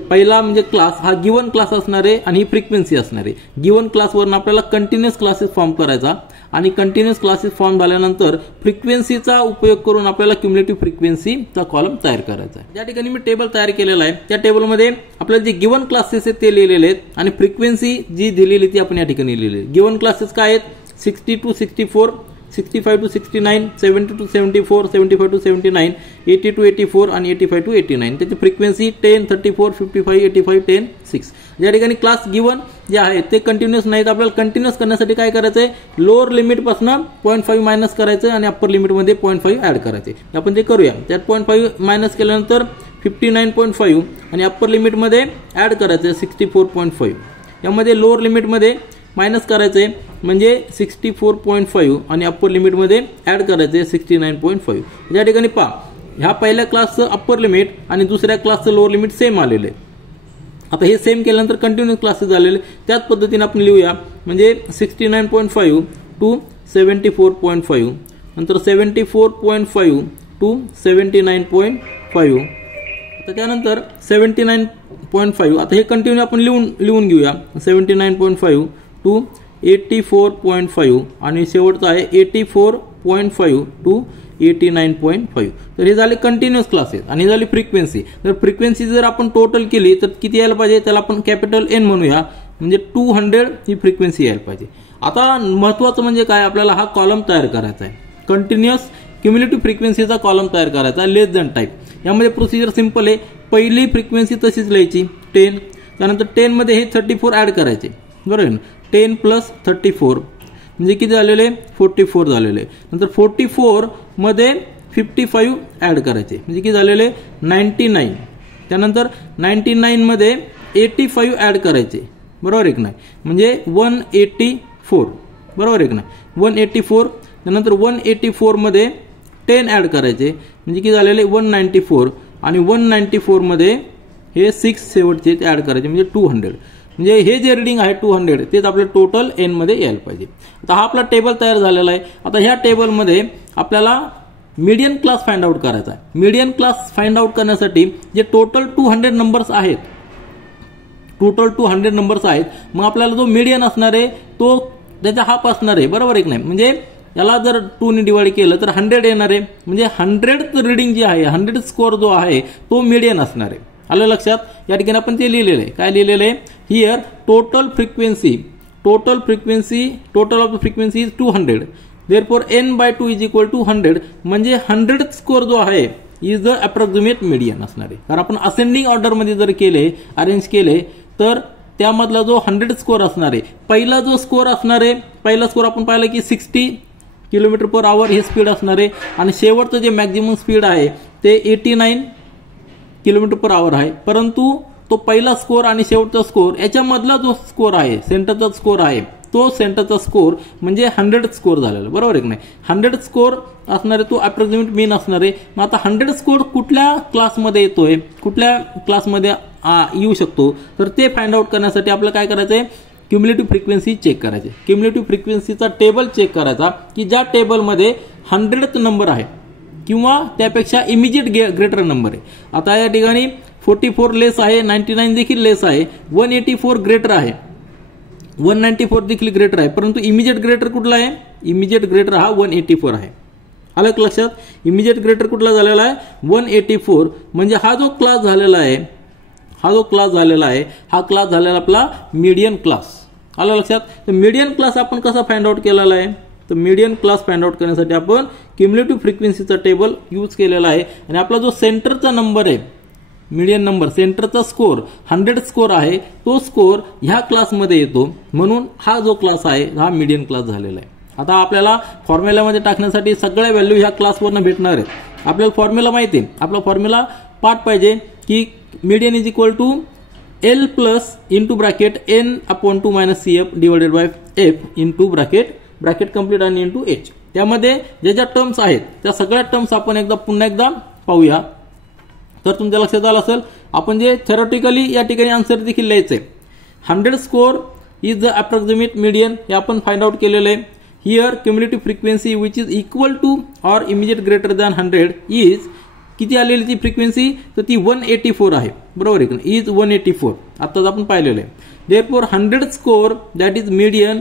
पहिला म्हणजे क्लास, हा गिवन क्लास असणार आहे आणि ही फ्रिक्वेन्सी असणार आहे। गिवन क्लासवरून आपल्याला कंटिन्युअस क्लासेस फॉर्म करायचा, आणि कंटिन्युअस क्लासेस फॉर्म झाल्यानंतर फ्रिक्वेन्सीचा उपयोग करून आपल्याला क्युम्युलेटिव्ह फ्रिक्वेन्सीचा कॉलम तयार करायचा आहे। या ठिकाणी मी टेबल तयार केलेला आहे, त्या टेबलमध्ये आपल्याला जे गिवन क्लासेस आहेत ते लिहिलेले आहेत, आणि फ्रिक्वेन्सी जी दिलेली ती आपण या ठिकाणी लिहिलेली आहे। गिवन क्लासेस काय आहेत, 60 to 64, 65 to 69, 70 to 74, 75 to 79, 80 to 84 आणि 85 to 89। त्याची फ्रिक्वेन्सी 10, 34, 55, 85, 10, 6। या ठिकाणी क्लास गिवन जे आहे ते कंटिन्युअस नाहीत, आपल्याला कंटिन्युअस करण्यासाठी काय करायचंय, लोअर लिमिट पासून 0.5 मायनस करायचं आणि अप्पर लिमिट मध्ये 0.5 ऍड करायचे। आपण ते करूया। त्यात 0.5 मायनस केल्यानंतर 59.5 आणि अप्पर लिमिट मध्ये ऍड करायचं 64.5। यामध्ये लोअर लिमिट मध्ये मायनस करायचे म्हणजे 64.5 आणि अप्पर लिमिट मध्ये ऍड करायचे 69.5। या ठिकाणी पहा, ह्या पहिल्या क्लासचं अप्पर लिमिट आणि दुसऱ्या क्लासचं लोअर लिमिट सेम आलेले आहे। आता हे सेम केल्यानंतर कंटिन्युअस क्लासेस झालेले, त्याच पद्धतीने आपण लिहूया, म्हणजे 69.5 टू 74.5, नंतर 74.5 टू 79.5, आता त्यानंतर 79.5। आता हे कंटिन्यू आपण लिहून घेऊया, 79.5 टू 84.5 आणि शेवटचा आहे 84.5 टू 89.5। तर हे झाले कंटिन्युअस क्लासेस आणि हे झाली फ्रिक्वेन्सी। तर फ्रिक्वेन्सी जर आपण टोटल केली तर किती यायला पाहिजे, त्याला आपण कॅपिटल N म्हणूया, म्हणजे 200 ही फ्रिक्वेन्सी यायला पाहिजे। आता महत्त्वाचं म्हणजे काय, आपल्याला हा कॉलम तयार करायचा आहे, कंटिन्युअस क्युम्युलेटिव्ह फ्रिक्वेन्सीचा कॉलम तयार करायचा आहे लेस दॅन टाईप। यामध्ये प्रोसिजर सिंपल आहे, पहिली फ्रिक्वेन्सी तशीच लिहायची 10, त्यानंतर 10 मध्ये हे 34 ऍड करायचे, बरोबर, 10 प्लस 34 म्हणजे किती झालेले, 44 झालेले। नंतर 44 मध्ये 55 ऍड करायचे म्हणजे किती झालेले 99। त्यानंतर 99 मध्ये 85 ऍड करायचे, बरोबर आहे की नाही, म्हणजे 184, बरोबर आहे की नाही, 184। त्यानंतर 184 मध्ये 10 ऍड करायचे म्हणजे किती झालेले 194, आणि 194 मध्ये हे 6 शेवटचे ऍड करायचे म्हणजे 200। म्हणजे हे जे रीडिंग आहे 200 तेच आपलं टोटल N मध्ये यायला पाहिजे। आता हा आपला टेबल तयार झालेला आहे। आता ह्या टेबलमध्ये आपल्याला मीडियन क्लास फाइंड आउट करायचा आहे। मीडियन क्लास फाइंड आउट करण्यासाठी जे टोटल 200 नंबर्स आहेत, टोटल 200 नंबर्स आहेत, मग आपल्याला जो मीडियन असणार आहे तो त्याचा हाफ असणार आहे, बरोबर आहे की नाही, म्हणजे याला जर 2 ने डिवाइड केलं तर 100 येणार आहे. म्हणजे 100th रीडिंग जी आहे, 100th स्कोर जो आहे तो मीडियन असणार आहे. आलं लक्षात? या ठिकाणी आपण ते लिहिलेलं आहे. काय लिहिलेलं आहे? Here total of the frequency is 200. Therefore n/2 is equal to 100. म्हणजे 100th स्कोर जो आहे इज द अप्रॉक्सिमेट मीडियन असणार आहे. कारण आपण असेंडिंग ऑर्डर मध्ये जर केले, अरेंज केले, तर त्यामधला जो 100 स्कोर असणार आहे, पहिला जो स्कोर असणार आहे, पहिला स्कोर आपण पाहिला की 60 km/h हे स्पीड असणार आहे. आणि शेवटचं जे मॅक्झिमम स्पीड आहे ते 89 km/h आहे. परंतु तो पहिला स्कोर आणि शेवटचा स्कोर याच्यामधला जो स्कोर आहे, सेंटरचा स्कोर आहे, तो सेंटरचा स्कोर म्हणजे 100 स्कोर झालेला, बरोबर आहे की नाही? 100 स्कोर असणार आहे तो अप्रॉक्सिमेट मीन असणार आहे. मग आता 100 स्कोर कुठल्या क्लासमध्ये येतोय, कुठल्या क्लासमध्ये येऊ शकतो, तर ते फाइंड आउट करण्यासाठी आपल्याला काय करायचंय? क्युम्युलेटिव्ह फ्रिक्वेन्सी चेक करायची. क्युम्युलेटिव्ह फ्रिक्वेन्सीचा टेबल चेक करायचा की ज्या टेबलमध्ये 100th नंबर आहे किंवा त्यापेक्षा इमिजिएट ग्रेटर नंबर आहे. आता या ठिकाणी 44 लेस आहे, 99 देखील लेस आहे, 184 ग्रेटर आहे, 194 देखील ग्रेटर आहे. परंतु इमिजिएट ग्रेटर कुठला आहे? इमिजिएट ग्रेटर हा 184 आहे. आलं का लक्षात? इमिजिएट ग्रेटर कुठला झालेला आहे? 184. म्हणजे हा जो क्लास झालेला आहे, हा क्लास झालेला आपला मीडियन क्लास. आलं लक्षात? तर मीडियन क्लास आपण कसा फाइंड आउट केलेला आहे? तर मीडियन क्लास फाइंड आउट करण्यासाठी आपण क्युम्युलेटिव्ह फ्रिक्वेन्सीचा टेबल यूज केलेला आहे. आणि आपला जो सेंटरचा नंबर आहे, मीडियन नंबर, सेंटरचा स्कोर 100 स्कोर आहे, तो स्कोर ह्या क्लासमध्ये येतो. म्हणून हा जो क्लास आहे हा मीडियन क्लास झालेला आहे. आता आपल्याला फॉर्म्युलामध्ये टाकण्यासाठी सगळ्या व्हॅल्यू ह्या क्लासवरनं भेटणार आहेत. आपल्याला फॉर्म्युला माहिती आहे, आपला फॉर्म्युला पाठ पाहिजे की median is equal to L plus into bracket n/2 - CF divided by F into bracket complete आणि इंटू H. त्यामध्ये ज्या टर्म्स आहेत त्या सगळ्या टर्म्स आपण पुन्हा एकदा पाहूया. तर तुमच्या लक्षात आलं असेल, आपण जे थेरॉटिकली या ठिकाणी आन्सर देखील लिहायचंय. 100 score is the approximate median, हे आपण फाइंड आउट केलेलं आहे. Here cumulative frequency which is equal to or immediate greater than 100 is, किती आलेली ती फ्रिक्वेन्सी? तर ती 184 आहे, बरोबर आहे? इज 184 आताच आपण पाहिलेलं आहे. Therefore 100 score that is median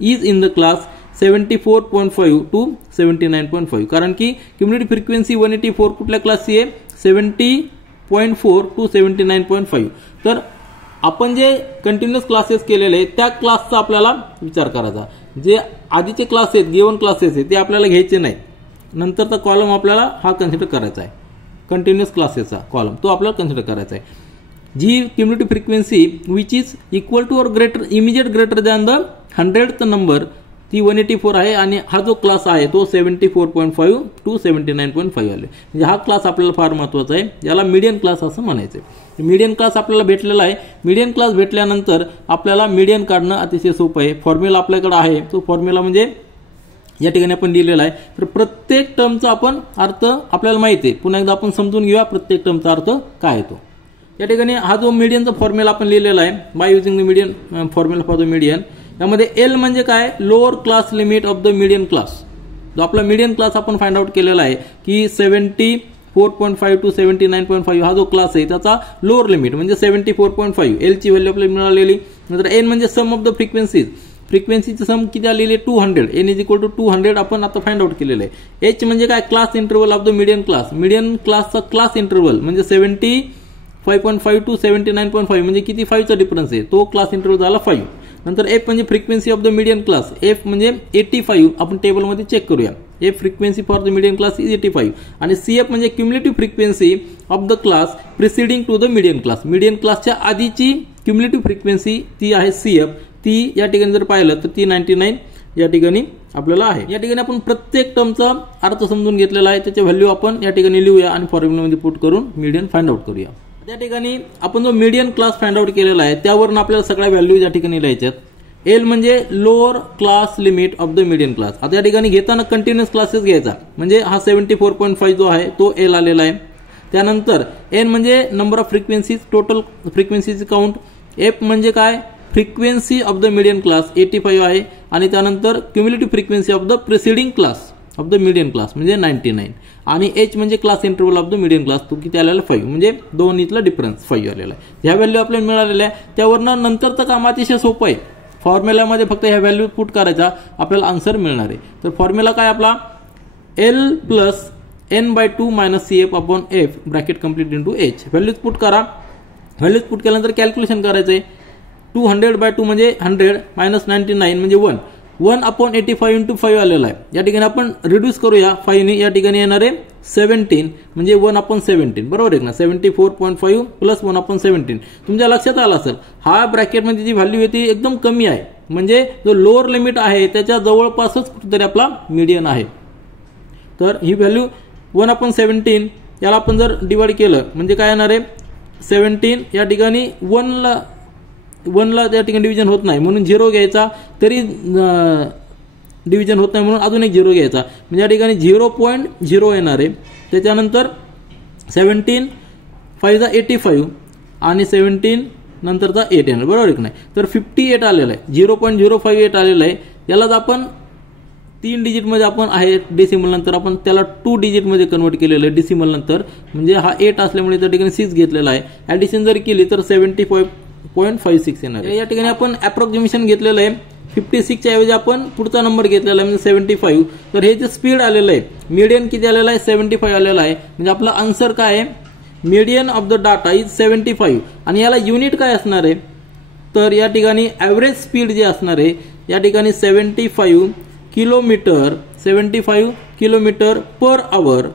is in the class 74.5 to 79.5. कारण की क्युम्युलेटिव्ह फ्रिक्वेन्सी 184 कुठल्या क्लासची आहे? 70.4 to 79.5. तर आपण जे कंटिन्युअस क्लासेस केलेले आहेत त्या क्लासचा आपल्याला विचार करायचा. जे आधीचे क्लास आहेत, गिवन क्लासेस आहेत, ते आपल्याला घ्यायचे नाही. नंतरचा कॉलम आपल्याला हा कन्सिडर करायचा आहे, कंटिन्युअस क्लासेसचा कॉलम, तो आपल्याला कन्सिडर करायचा आहे. जी cumulative frequency which is equal to और immediate greater than the 100th number, ती 184 आहे. आणि हा जो क्लास आहे तो 74.5 to 79.5 आले. म्हणजे हा क्लास आपल्याला फार महत्वाचा आहे, याला मीडियन क्लास असं म्हणायचं आहे. मीडियन क्लास आपल्याला भेटलेला आहे. मीडियन क्लास भेटल्यानंतर आपल्याला मीडियन काढणं अतिशय सोपं आहे. फॉर्म्युला आपल्याकडे आहे, तो फॉर्म्युला म्हणजे या ठिकाणी आपण लिहिलेला आहे. तर प्रत्येक टर्मचा आपण अर्थ आपल्याला माहिती आहे. पुन्हा एकदा आपण समजून घेऊया प्रत्येक टर्मचा अर्थ काय येतो. या ठिकाणी हा जो मीडियनचा फॉर्म्युला आपण लिहिलेला आहे, by using the median formula for the median. यामध्ये L म्हणजे काय? Lower class limit of the median class. जो आपला मीडियन क्लास आपण फाइंड आउट केलेला आहे की 74.5 to 79.5 हा जो क्लास आहे त्याचा लोअर लिमिट म्हणजे 74.5. L ची व्हॅल्यू आपल्याला मिळालेली. नंतर N म्हणजे सम ऑफ द फ्रिक्वेन्सीज, फ्रिक्वेन्सीची सम किती आलेली? 200. N इज इक्वल टू 200 आपण आता फाइंड आउट केलेलं आहे. H म्हणजे काय? Class interval of the median class. Median क्लासचा क्लास इंटरवल म्हणजे 75.5 to 79.5 म्हणजे किती? 5चा डिफरन्स आहे, तो क्लास इंटरवल झाला 5. नंतर F म्हणजे frequency of the median class. F म्हणजे 85, आपण टेबलमध्ये चेक करूया. F frequency for the median class is 85. आणि CF म्हणजे cumulative frequency of the class preceding to the median class. मीडियन क्लासच्या आधीची क्युम्युलेटिव्ह फ्रिक्वेन्सी ती आहे CF. ती या ठिकाणी जर पाहिलं तर ती 99 या ठिकाणी आपल्याला आहे. या ठिकाणी आपण प्रत्येक टर्मचा अर्थ समजून घेतलेला आहे, त्याची व्हॅल्यू आपण या ठिकाणी लिहूया आणि फॉर्म्युलामध्ये पुट करून मीडियन फाइंड आउट करूया. त्या ठिकाणी आपण जो मीडियन क्लास फाइंड आउट केलेला आहे त्यावरून आपल्याला सगळ्या व्हॅल्यू या ठिकाणी लिहायच्यात. L म्हणजे lower class limit of the median class. आता या ठिकाणी घेताना कंटिन्युअस क्लासेस घ्यायचा, म्हणजे हा 74.5 जो आहे तो L आलेला आहे. त्यानंतर N म्हणजे नंबर ऑफ फ्रिक्वेन्सीज, टोटल फ्रिक्वेन्सीची काउंट. F म्हणजे काय? Frequency of the median class 85 आहे. आणि त्यानंतर cumulative frequency of the preceding class of the median class म्हणजे 99. आणि H म्हणजे class interval of the median class, तो किती आलेला? 5. म्हणजे दोन इथला डिफरन्स 5 आलेला आहे. ह्या व्हॅल्यू आपल्याला मिळालेल्या आहे. त्यावरनं नंतरचं काम अतिशय सोपं आहे. फॉर्म्युलामध्ये फक्त ह्या व्हॅल्यू पुट करायचा, आपल्याला आन्सर मिळणार आहे. तर फॉर्म्युला काय आपला L plus n/2 minus CF upon F bracket complete into H. Values put करा. व्हॅल्यूज पुट केल्यानंतर कॅल्क्युलेशन करायचं आहे. 200/2 म्हणजे 100 मायनस 99 म्हणजे 1 अपॉन 85 इंटू 5 आलेला आहे. या ठिकाणी आपण रिड्यूस करूया 5 ने. या ठिकाणी येणार आहे 17 म्हणजे 1 अपॉन 17 बरोबर आहे ना. 74.5 प्लस 1 अपॉन 17. तुमच्या लक्षात आलं असेल हा ब्रॅकेटमध्ये जी व्हॅल्यू आहे ती एकदम कमी आहे, म्हणजे जो लोअर लिमिट आहे त्याच्या जवळपासच कुठेतरी आपला मीडियन आहे. तर ही व्हॅल्यू 1 अपॉन 17 याला आपण जर डिवाइड केलं म्हणजे काय येणार आहे 17. या ठिकाणी 1 ला त्या ठिकाणी डिव्हिजन होत नाही म्हणून 0 घ्यायचा, तरी डिव्हिजन होत नाही म्हणून अजून एक 0 घ्यायचा, म्हणजे या ठिकाणी 0.0 येणार आहे. त्याच्यानंतर 17 5 चा 85 आणि 17 नंतरचा 8 येणार बरोबर आहे की नाही. तर 58 आलेलं आहे, 0.058 आलेलं आहे. यालाच आपण 3 डिजिटमध्ये आपण आहे डेसिमल नंतर आपण त्याला 2 डिजिटमध्ये कन्वर्ट केलेलं आहे डेसिमल नंतर, म्हणजे हा 8 असल्यामुळे त्या ठिकाणी 6 घेतलेला आहे. ॲडिशन जर केली तर 75.56 येणार. या ठिकाणी आपण अप्रॉक्सिमेशन घेतलेलं आहे 56 च्या ऐवजी आपण पुढचा नंबर घेतलेला आहे म्हणजे 75. तर हे जे स्पीड आलेलं आहे मीडियन किती आलेलं आहे 75 आलेलं आहे. म्हणजे आपला आन्सर काय आहे median of the data is 75. आणि याला युनिट काय असणार आहे तर या ठिकाणी ॲव्हरेज स्पीड जे असणार आहे या ठिकाणी 75 किलोमीटर पर आवर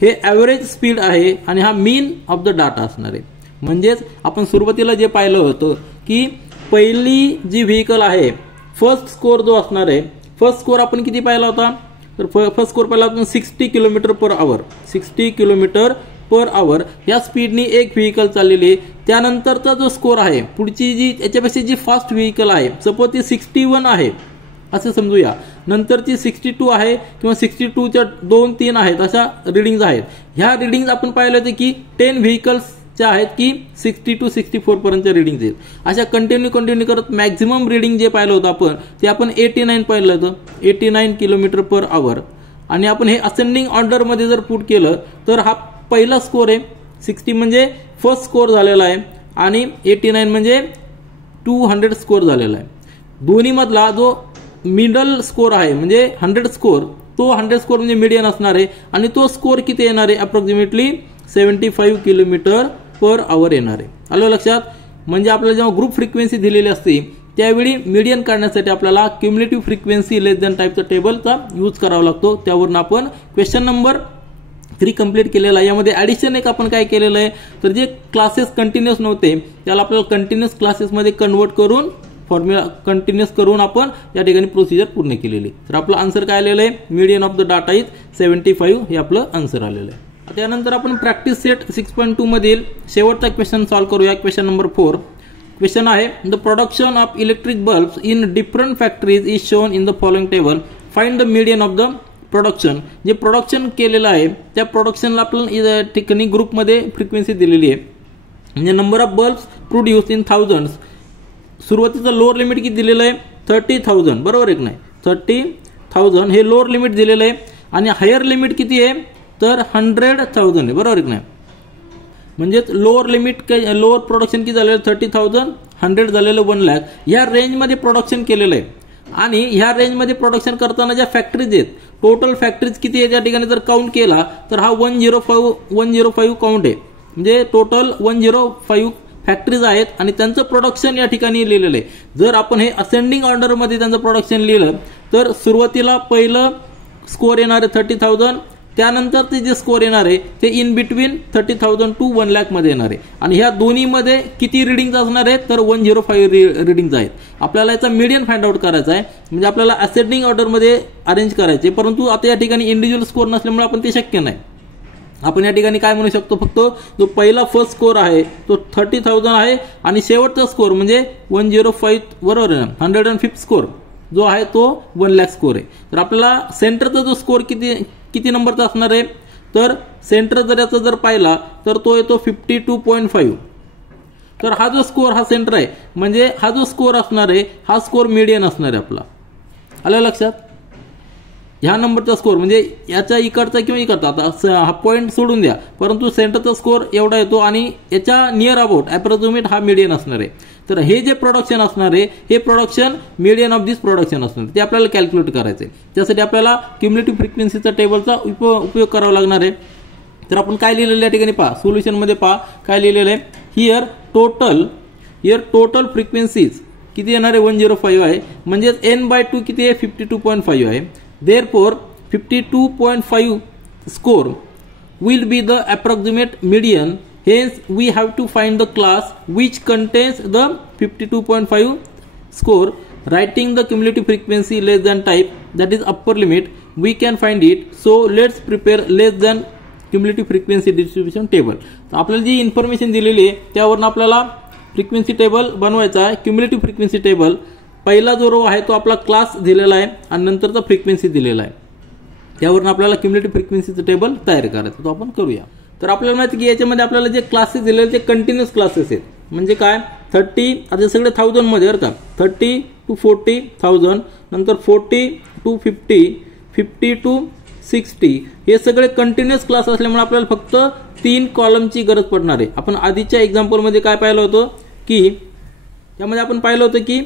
हे ॲव्हरेज स्पीड आहे आणि हा मीन ऑफ द डाटा असणार आहे. म्हणजेच आपण सुरुवातीला जे पाहिलं होतं की पहिली जी व्हेकल आहे फर्स्ट स्कोर जो असणार आहे, फर्स्ट स्कोर आपण किती पाहिला होता तर फर्स्ट स्कोर पाहिला आपण 60 किलोमीटर पर आवर. 60 किलोमीटर पर आवर या स्पीडनी एक व्हेकल चाललेली आहे. त्यानंतरचा जो स्कोर आहे पुढची जी याच्यापेक्षा जी फास्ट व्हेकल आहे सपोज ती 61 आहे असं समजूया, नंतरची 62 आहे किंवा 62च्या 2-3 आहेत अशा रिडिंग्ज आहेत. ह्या रिडिंग्ज आपण पाहिलं होतं की 10 व्हेकल्स आहेत की 60 to 64 पर्यंतच्या रिडिंग आहेत. अशा कंटिन्यू करत मॅक्झिमम रिडिंग जे पाहिलं होतं आपण ते आपण 89 पाहिलं होतं, 89 किलोमीटर पर आवर. आणि आपण हे असेंडिंग ऑर्डरमध्ये जर पुट केलं तर हा पहिला स्कोर आहे. 60 म्हणजे फर्स्ट स्कोर झालेला आहे आणि 89 म्हणजे 200 स्कोर झालेला आहे. दोन्ही मधला जो मिडल स्कोर आहे म्हणजे 100 स्कोर, तो 100 स्कोर म्हणजे मीडियन असणार आहे आणि तो स्कोर किती येणार आहे अप्रॉक्सिमेटली 75 किलोमीटर पर आवर येणार आहे. आलं लक्षात. म्हणजे आपल्याला जेव्हा ग्रुप फ्रिक्वेन्सी दिलेली असते त्यावेळी मीडियन काढण्यासाठी आपल्याला क्युम्युलेटिव्ह फ्रिक्वेन्सी लेस दॅन टाईपचा टेबलचा यूज करावा लागतो. त्यावरून आपण क्वेश्चन नंबर 3 कंप्लीट केलेला आहे. यामध्ये ॲडिशन एक आपण काय केलेलं आहे तर जे क्लासेस कंटिन्युअस नव्हते त्याला आपल्याला कंटिन्युअस क्लासेसमध्ये कन्वर्ट करून फॉर्म्युला कंटिन्युअस करून आपण या ठिकाणी प्रोसिजर पूर्ण केलेली. तर आपलं आन्सर काय आलेलं आहे median of the data is 75 हे आपलं आन्सर आलेलं आहे. त्यानंतर आपण प्रॅक्टिस सेट 6.2 मधील शेवटचा क्वेश्चन सॉल्व्ह करूया. क्वेश्चन नंबर 4 क्वेश्चन आहे the production of electric bulbs in different factories is shown in the following table. Find the median of the production. जे प्रोडक्शन केलेलं आहे त्या प्रोडक्शनला आपल्याला ठिकाणी ग्रुपमध्ये फ्रिक्वेन्सी दिलेली आहे, म्हणजे number of bulbs produce in thousands. सुरुवातीचं लोअर लिमिट किती दिलेलं आहे 30,000 बरोबर आहे की नाही. 30,000 हे लोअर लिमिट दिलेलं आहे आणि हायर लिमिट किती आहे तर 100,000 आहे बरोबर आहे की नाही. म्हणजेच लोअर लिमिट लोअर प्रोडक्शन किती झालेलं 30,000, 100 झालेलं 1 लाख. या रेंजमध्ये प्रोडक्शन केलेलं आहे आणि ह्या रेंजमध्ये प्रोडक्शन करताना ज्या फॅक्टरीज आहेत टोटल फॅक्टरीज किती आहे त्या ठिकाणी जर काउंट केला तर हा 105 काउंट आहे. म्हणजे टोटल 105 फॅक्टरीज आहेत आणि त्यांचं प्रोडक्शन या ठिकाणी लिहिलेलं आहे. जर आपण हे असेंडिंग ऑर्डरमध्ये त्यांचं प्रोडक्शन लिहिलं तर सुरुवातीला पहिलं स्कोर येणार आहे 30,000, त्यानंतर ते जे स्कोर येणार आहे ते इन बिटवीन 30,000 to 1 लाख मध्ये येणार आहे. आणि ह्या दोन्हीमध्ये किती रिडिंग असणार आहेत तर 105 रिडिंग आहेत. आपल्याला याचा मीडियन फाइंड आउट करायचा आहे, म्हणजे आपल्याला असेंडिंग ऑर्डरमध्ये अरेंज करायचे, परंतु आता या ठिकाणी इंडिव्हिज्युअल स्कोर नसल्यामुळे आपण ते शक्य नाही. आपण या ठिकाणी काय म्हणू शकतो फक्त जो पहिला फर्स्ट स्कोर आहे तो 30,000 आहे आणि शेवटचा स्कोर म्हणजे 105 बरोबर आहे 105 स्कोर जो आहे तो 1 लाख स्कोर आहे. तर आपल्याला सेंटरचा जो स्कोर किती नंबरचा असणार आहे तर सेंटर जर याचा जर पाहिला तर तो येतो 52.5. तर हा जो स्कोर हा सेंटर आहे म्हणजे हा जो स्कोर असणार आहे हा स्कोर मीडियन असणार आहे आपला. आलं लक्षात. ह्या नंबरचा स्कोर म्हणजे याच्या इकडचा किंवा इकडचा, आता हा पॉईंट सोडून द्या, परंतु सेंटरचा स्कोर एवढा येतो आणि याच्या नियर अबाउट ॲप्रॉक्सिमेट हा मीडियन असणार आहे. तर हे जे प्रोडक्शन असणार आहे हे production median of this production असणार ते आपल्याला कॅल्क्युलेट करायचं आहे. त्यासाठी आपल्याला क्युम्युलेटिव्ह फ्रिक्वेन्सीचा टेबलचा उपयोग करावा लागणार आहे. तर आपण काय लिहिलेलं या ठिकाणी पहा, सोल्युशनमध्ये पहा काय लिहिलेलं आहे. हिअर टोटल फ्रिक्वेन्सीज किती येणार आहे 105 आहे, म्हणजेच n/2 किती आहे 52.5 आहे. Therefore 52.5 score will be the approximate median. Hence we have to find the class which contains the 52.5 score. Writing the cumulative frequency less than type, that is upper limit, we can find it. So let's prepare less than cumulative frequency distribution table. तर आपल्याला जी information दिलेली आहे त्यावरून आपल्याला frequency table बनवायचा आहे. Cumulative frequency table पहिला जो रो आहे तो आपला क्लास दिलेला आहे आणि नंतरचा फ्रिक्वेन्सी दिलेला आहे. त्यावरून आपल्याला क्युम्युलेटिव्ह फ्रिक्वेन्सीचं टेबल तयार करायचं, तो आपण करूया. तर आपल्याला माहिती की याच्यामध्ये आपल्याला जे क्लासेस दिलेले ते कंटिन्युअस क्लासेस आहेत. म्हणजे काय 30, आता सगळे 1000 मध्ये बरं का, 30 to 40,000, नंतर 40 to 50, 50 to 60, हे सगळे कंटिन्युअस क्लास असल्यामुळे आपल्याला फक्त 3 कॉलमची गरज पडणार आहे. आपण आधीच्या एक्झाम्पलमध्ये काय पाहिलं होतं की त्यामध्ये आपण पाहिलं होतं की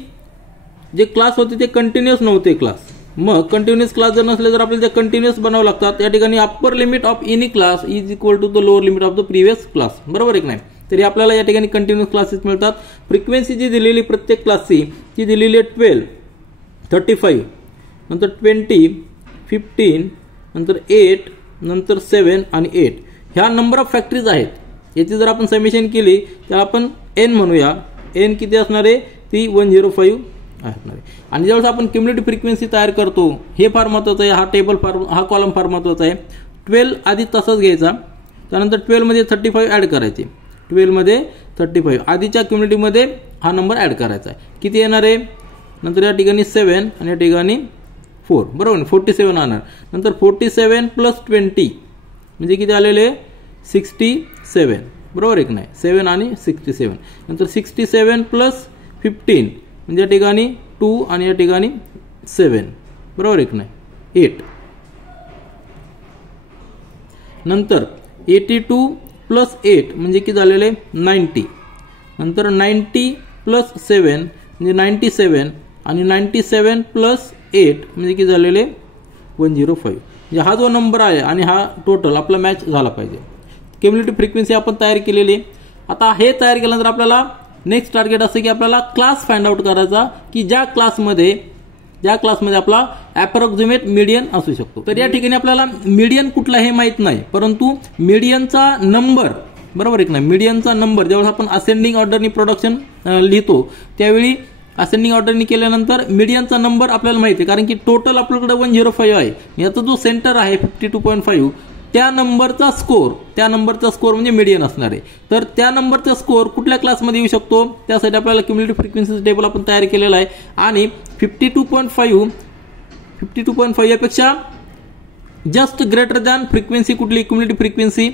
जे क्लास होते ते कंटिन्युअस नव्हते क्लास. मग कंटिन्युअस क्लास जर नसले तर आपल्याला ते कंटिन्युअस बनावं लागतात. या ठिकाणी upper limit of any class is equal to the lower limit of the previous class, बरोबर आहे नाही. तरी आपल्याला या ठिकाणी कंटिन्युअस क्लासेस मिळतात. फ्रिक्वेन्सी जी दिलेली प्रत्येक क्लासची ती दिलेली आहे 12, 35, नंतर 20, 15, नंतर 8, नंतर 7 आणि 8. ह्या नंबर ऑफ फॅक्टरीज आहेत. याची जर आपण समेशन केली तर आपण n म्हणूया. n किती असणार आहे ती 105 असणार आहे. आणि ज्यावेळेस आपण क्युम्युलेटिव्ह फ्रिक्वेन्सी तयार करतो हे फार महत्त्वाचं आहे. हा टेबल हा कॉलम फार महत्त्वाचा आहे. 12 आधी तसाच घ्यायचा, त्यानंतर 12 मध्ये 35 ॲड करायचे. 12 मध्ये 35 आधीच्या क्युम्युलेटिव्हमध्ये हा नंबर ॲड करायचा आहे. किती येणार आहे नंतर या ठिकाणी 7 आणि या ठिकाणी 4, बरोबर 47 येणार. नंतर 47 प्लस 20 म्हणजे किती आलेले 67, बरोबर एक नाही 7 आणि 67. नंतर 67 प्लस 15 म्हणजे या ठिकाणी 2 आणि या ठिकाणी 7, बरोबर एक नाही 8. नंतर 82 प्लस 8 म्हणजे किती झालेले 90. नंतर 90 प्लस 7 म्हणजे 97 आणि 97 प्लस 8 म्हणजे किती झालेले 105. म्हणजे हा जो नंबर आहे आणि हा टोटल आपला मॅच झाला पाहिजे. क्युम्युलेटिव्ह फ्रिक्वेन्सी आपण तयार केलेली. आता हे तयार केल्यानंतर आपल्याला नेक्स्ट टार्गेट असं की आपल्याला क्लास फाइंड आउट करायचा की ज्या क्लासमध्ये आपला अप्रॉक्सिमेट मीडियन असू शकतो. तर या ठिकाणी आपल्याला मीडियन कुठला हे माहित नाही, परंतु मीडियनचा नंबर, बरोबर एक नाही मीडियनचा नंबर ज्यावेळेस आपण असेंडिंग ऑर्डरनी प्रोडक्शन लिहितो त्यावेळी असेंडिंग ऑर्डरनी केल्यानंतर मीडियनचा नंबर आपल्याला माहिती आहे, कारण की टोटल आपल्याकडे 105 आहे. याचा जो सेंटर आहे 52.5 त्या नंबरचा स्कोर म्हणजे मीडियन असणार आहे. तर त्या नंबरचा स्कोर कुठल्या क्लासमध्ये येऊ शकतो त्यासाठी आपल्याला क्युम्युलेटिव्ह फ्रिक्वेन्सी टेबल आपण तयार केलेला आहे. आणि 52.5 यापेक्षा जस्ट ग्रेटर दॅन फ्रिक्वेन्सी कुठली क्युम्युलेटिव्ह फ्रिक्वेन्सी,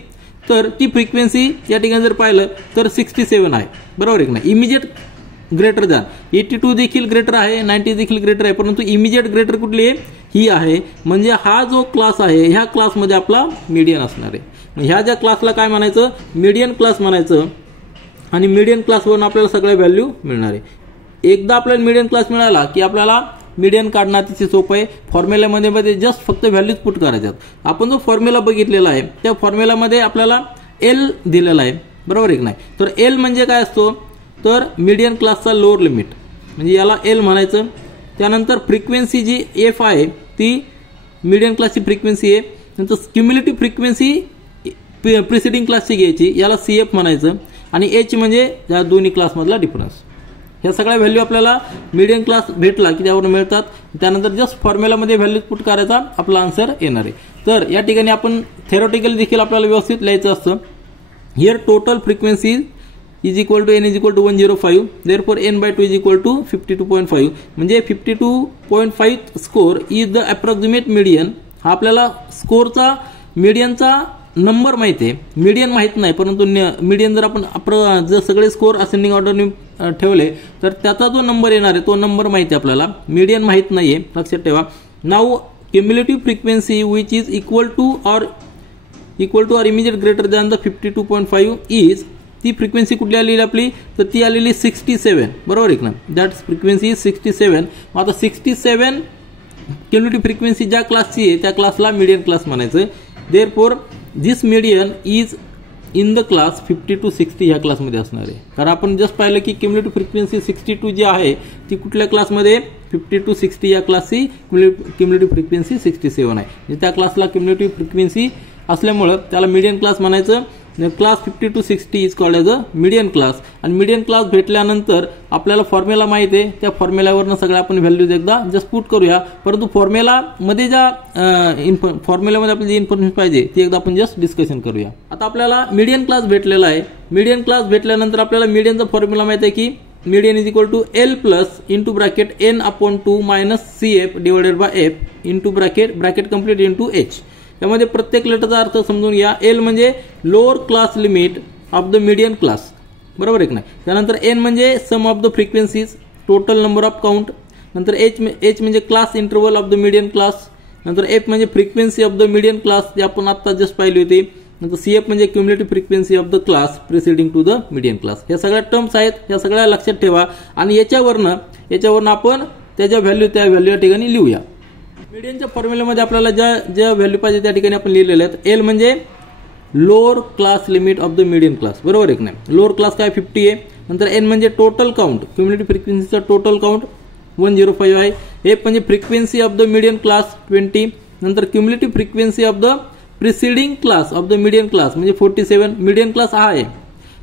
तर ती फ्रिक्वेन्सी या ठिकाणी जर पाहिलं तर 67 आहे, बरोबर आहे नाही. इमिजिएट ग्रेटर दॅन 82 देखील ग्रेटर आहे, 90 देखील ग्रेटर आहे, परंतु इमिजिएट ग्रेटर कुठली आहे ही आहे. म्हणजे हा जो क्लास आहे ह्या क्लासमध्ये आपला मीडियन असणार आहे. ह्या ज्या क्लासला काय म्हणायचं मीडियन क्लास म्हणायचं. आणि मीडियन क्लासवरून आपल्याला सगळ्या व्हॅल्यू मिळणार आहे. एकदा आपल्याला मीडियन क्लास मिळाला की आपल्याला मीडियन काढणं अतिशय सोपं आहे. फॉर्म्युल्यामध्ये जस्ट फक्त व्हॅल्यूज पुट करायच्यात. आपण जो फॉर्म्युला बघितलेला आहे त्या फॉर्म्युल्यामध्ये आपल्याला एल दिलेला आहे, बरोबर एक नाही. तर एल म्हणजे काय असतो तर मीडियन क्लासचा लोअर लिमिट, म्हणजे याला एल म्हणायचं. त्यानंतर फ्रिक्वेन्सी जी एफ आहे ती मीडियन क्लासची फ्रिक्वेन्सी आहे. नंतर क्युम्युलेटिव्ह फ्रिक्वेन्सी प्रिसिडिंग क्लासची घ्यायची, याला सी एफ म्हणायचं. आणि एच म्हणजे या दोन्ही क्लासमधला डिफरन्स. ह्या सगळ्या व्हॅल्यू आपल्याला मीडियन क्लास भेटला की त्यावरून मिळतात. त्यानंतर जस्ट फॉर्म्युलामध्ये व्हॅल्यू पुट करायचा आपला आन्सर येणार आहे. तर या ठिकाणी आपण थेरोटिकली देखील आपल्याला व्यवस्थित लिहायचं असतं. Here total frequency is equal to n is equal to 105, therefore n/2 is equal to 52.5. म्हणजे 52.5 score is the approximate median. हा आपल्याला स्कोरचा मीडियनचा नंबर माहिती आहे, मीडियन माहित नाही, परंतु मीडियन जर आपण जर सगळे स्कोर असेंडिंग ऑर्डरने ठेवले तर त्याचा जो नंबर येणार आहे तो नंबर माहिती आहे आपल्याला, मीडियन माहित नाहीये, लक्षात ठेवा. Now cumulative frequency which is equal to or immediate greater than the 52.5 is ती फ्रिक्वेन्सी कुठली आलेली आपली तर ती आलेली 67 बरोबर आहे ना दॅट फ्रिक्वेन्सी इज 67 आता 67 क्युम्युलेटिव्ह फ्रिक्वेन्सी ज्या क्लासची आहे त्या क्लासला मीडियन क्लास म्हणायचं therefore this median is in the class 50 to 60 ह्या क्लासमध्ये असणार आहे कारण आपण जस्ट पाहिलं की क्युम्युलेटिव्ह फ्रिक्वेन्सी 62 जी आहे ती कुठल्या क्लासमध्ये 50 to 60 या क्लासची क्युम्युलेटिव्ह फ्रिक्वेन्सी 67 आहे म्हणजे त्या क्लासला क्युम्युलेटिव्ह फ्रिक्वेन्सी असल्यामुळे त्याला मीडियन क्लास म्हणायचं class 50 to 60 is called as a median class आणि मीडियन क्लास भेटल्यानंतर आपल्याला फॉर्म्युला माहिती आहे त्या फॉर्म्युल्यावरनं सगळ्या आपण व्हॅल्यूज एकदा जस्ट पुट करूया परंतु फॉर्म्युलामध्ये ज्या फॉर्म्युल्यामध्ये आपल्याला जी इन्फॉर्मेशन पाहिजे ती एकदा आपण जस्ट डिस्कशन करूया आता आपल्याला मीडियन क्लास भेटलेला आहे मीडियन क्लास भेटल्यानंतर आपल्याला मीडियनचा फॉर्म्युला माहिती आहे की median is equal to L plus into bracket n/2 minus CF divided by F into bracket complete into H यामध्ये प्रत्येक लेटरचा अर्थ समजून घ्या L म्हणजे lower class limit of the median class बरोबर आहे की नाही त्यानंतर N म्हणजे sum of the frequencies total number of count नंतर H म्हणजे class interval of the median class नंतर F म्हणजे frequency of the median class जे आपण आता जस्ट पाहिली होती नंतर CF म्हणजे cumulative frequency of the class preceding to the median class या सगळ्या टर्म्स आहेत या सगळ्या लक्षात ठेवा आणि याच्यावरनं आपण त्याच्या व्हॅल्यू या ठिकाणी लिहूया मीडियनच्या फॉर्म्युल्यामध्ये आपल्याला ज्या व्हॅल्यू पाहिजे त्या ठिकाणी आपण लिहिलेले आहेत L म्हणजे lower class limit of the median class बरोबर आहे की नाही लोअर क्लास काय 50 आहे नंतर N म्हणजे टोटल काउंट क्युम्युलेटिव्ह फ्रिक्वेन्सीचा टोटल काउंट 105 आहे F म्हणजे frequency of the median class 20 नंतर cumulative frequency of the preceding class of the median class म्हणजे 47 मीडियन क्लास हा आहे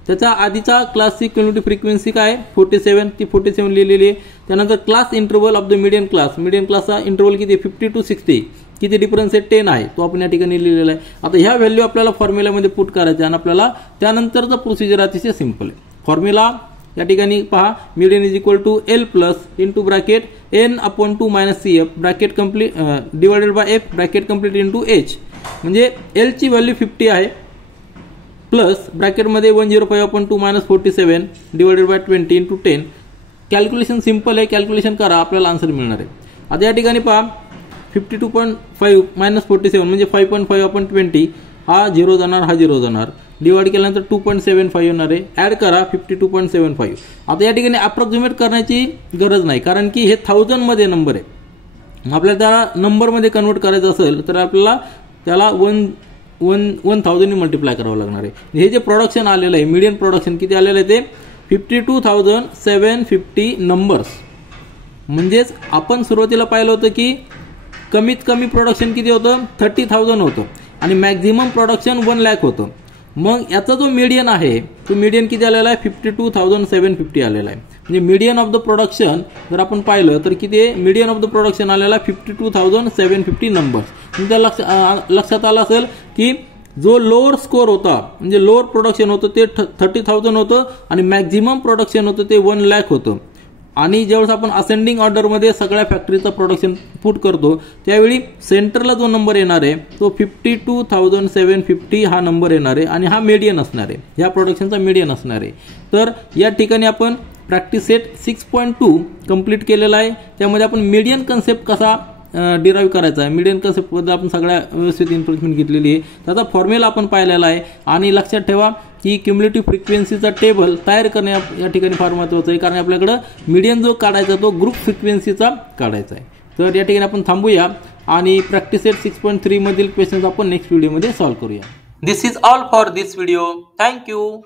त्याचा आधीचा क्लासची क्युम्युलेटिव्ह फ्रिक्वेन्सी काय 47 ती 47 लिहिलेली आहे त्यानंतर class interval of the median क्लासचा इंटरवल किती 50 to 60 किती डिफरन्स आहे 10 आहे तो आपण या ठिकाणी लिहिलेला आहे आता ह्या व्हॅल्यू आपल्याला फॉर्म्युल्यामध्ये पुट करायच्या आणि आपल्याला त्यानंतरचा प्रोसिजर अतिशय सिंपल आहे फॉर्म्युला या ठिकाणी पहा median is equal to L plus into bracket n/2 minus CF bracket complete divided by F bracket complete into H म्हणजे L ची व्हॅल्यू 50 आहे प्लस ब्रॅकेटमध्ये 105/2 minus 47 divided by 20 into 10 calculation simple आहे calculation करा आपल्याला आन्सर मिळणार आहे आता या ठिकाणी पहा 52.5 मायनस 47 म्हणजे 5.5/20 हा 0 जाणार डिवाइड केल्यानंतर 2.75 येणार आहे ऍड करा 52.75 आता या ठिकाणी अप्रॉक्सिमेट करण्याची गरज नाही कारण की हे 1000 मध्ये नंबर आहे आपल्याला त्याला नंबर मध्ये कन्वर्ट करायचं असेल तर आपल्याला त्याला 1000 ने मल्टिप्लाय करावं लागणार आहे हे जे प्रोडक्शन आलेलं आहे मीडियन प्रोडक्शन किती आलेलं आहे ते 52,750 नंबर्स म्हणजेच आपण सुरुवातीला पाहिलं होतं की कमीत कमी प्रोडक्शन किती होतं 30,000 होतं आणि मॅक्झिमम प्रोडक्शन 1 लाख होतं मग याचा जो मीडियन आहे तो मीडियन किती आलेला आहे 52,750 आलेला आहे म्हणजे मीडियन ऑफ द प्रोडक्शन जर आपण पाहिलं तर किती आहे मीडियन ऑफ द प्रोडक्शन आलेला 52,750 नंबर्स तुमच्या लक्षात आलं असेल की जो लोअर स्कोर होता म्हणजे लोअर प्रोडक्शन होतं ते 30,000 होतं आणि मॅक्झिमम प्रोडक्शन होतं ते 1 लाख होतं आणि जेव्हा आपण असेंडिंग ऑर्डरमध्ये सगळ्या फॅक्टरीचं प्रोडक्शन पुट करतो त्यावेळी सेंटरला जो नंबर येणार आहे तो 52,750 हा नंबर येणार आहे आणि हा मीडियन असणार आहे ह्या प्रोडक्शनचा मीडियन असणार आहे तर या ठिकाणी आपण प्रॅक्टिस सेट 6.2 कंप्लीट केलेला आहे त्यामध्ये आपण मीडियन कन्सेप्ट कसा डिराईव्ह करायचा आहे मीडियन कन्सेप्टबद्दल आपण सगळ्या व्यवस्थित इन्फॉर्मेशन घेतलेली आहे त्याचा फॉर्म्युला आपण पाहिलेला आहे आणि लक्षात ठेवा की क्युम्युलेटिव्ह फ्रिक्वेन्सीचा टेबल तयार करणे या ठिकाणी फार महत्त्वाचं आहे कारण आपल्याकडे मीडियन जो काढायचा तो ग्रुप फ्रिक्वेन्सीचा काढायचा आहे तर या ठिकाणी आपण थांबूया आणि प्रॅक्टिस सेट 6.3 मधील क्वेश्चन्स आपण नेक्स्ट व्हिडिओमध्ये सॉल्व्ह करूया this is all for this video thank you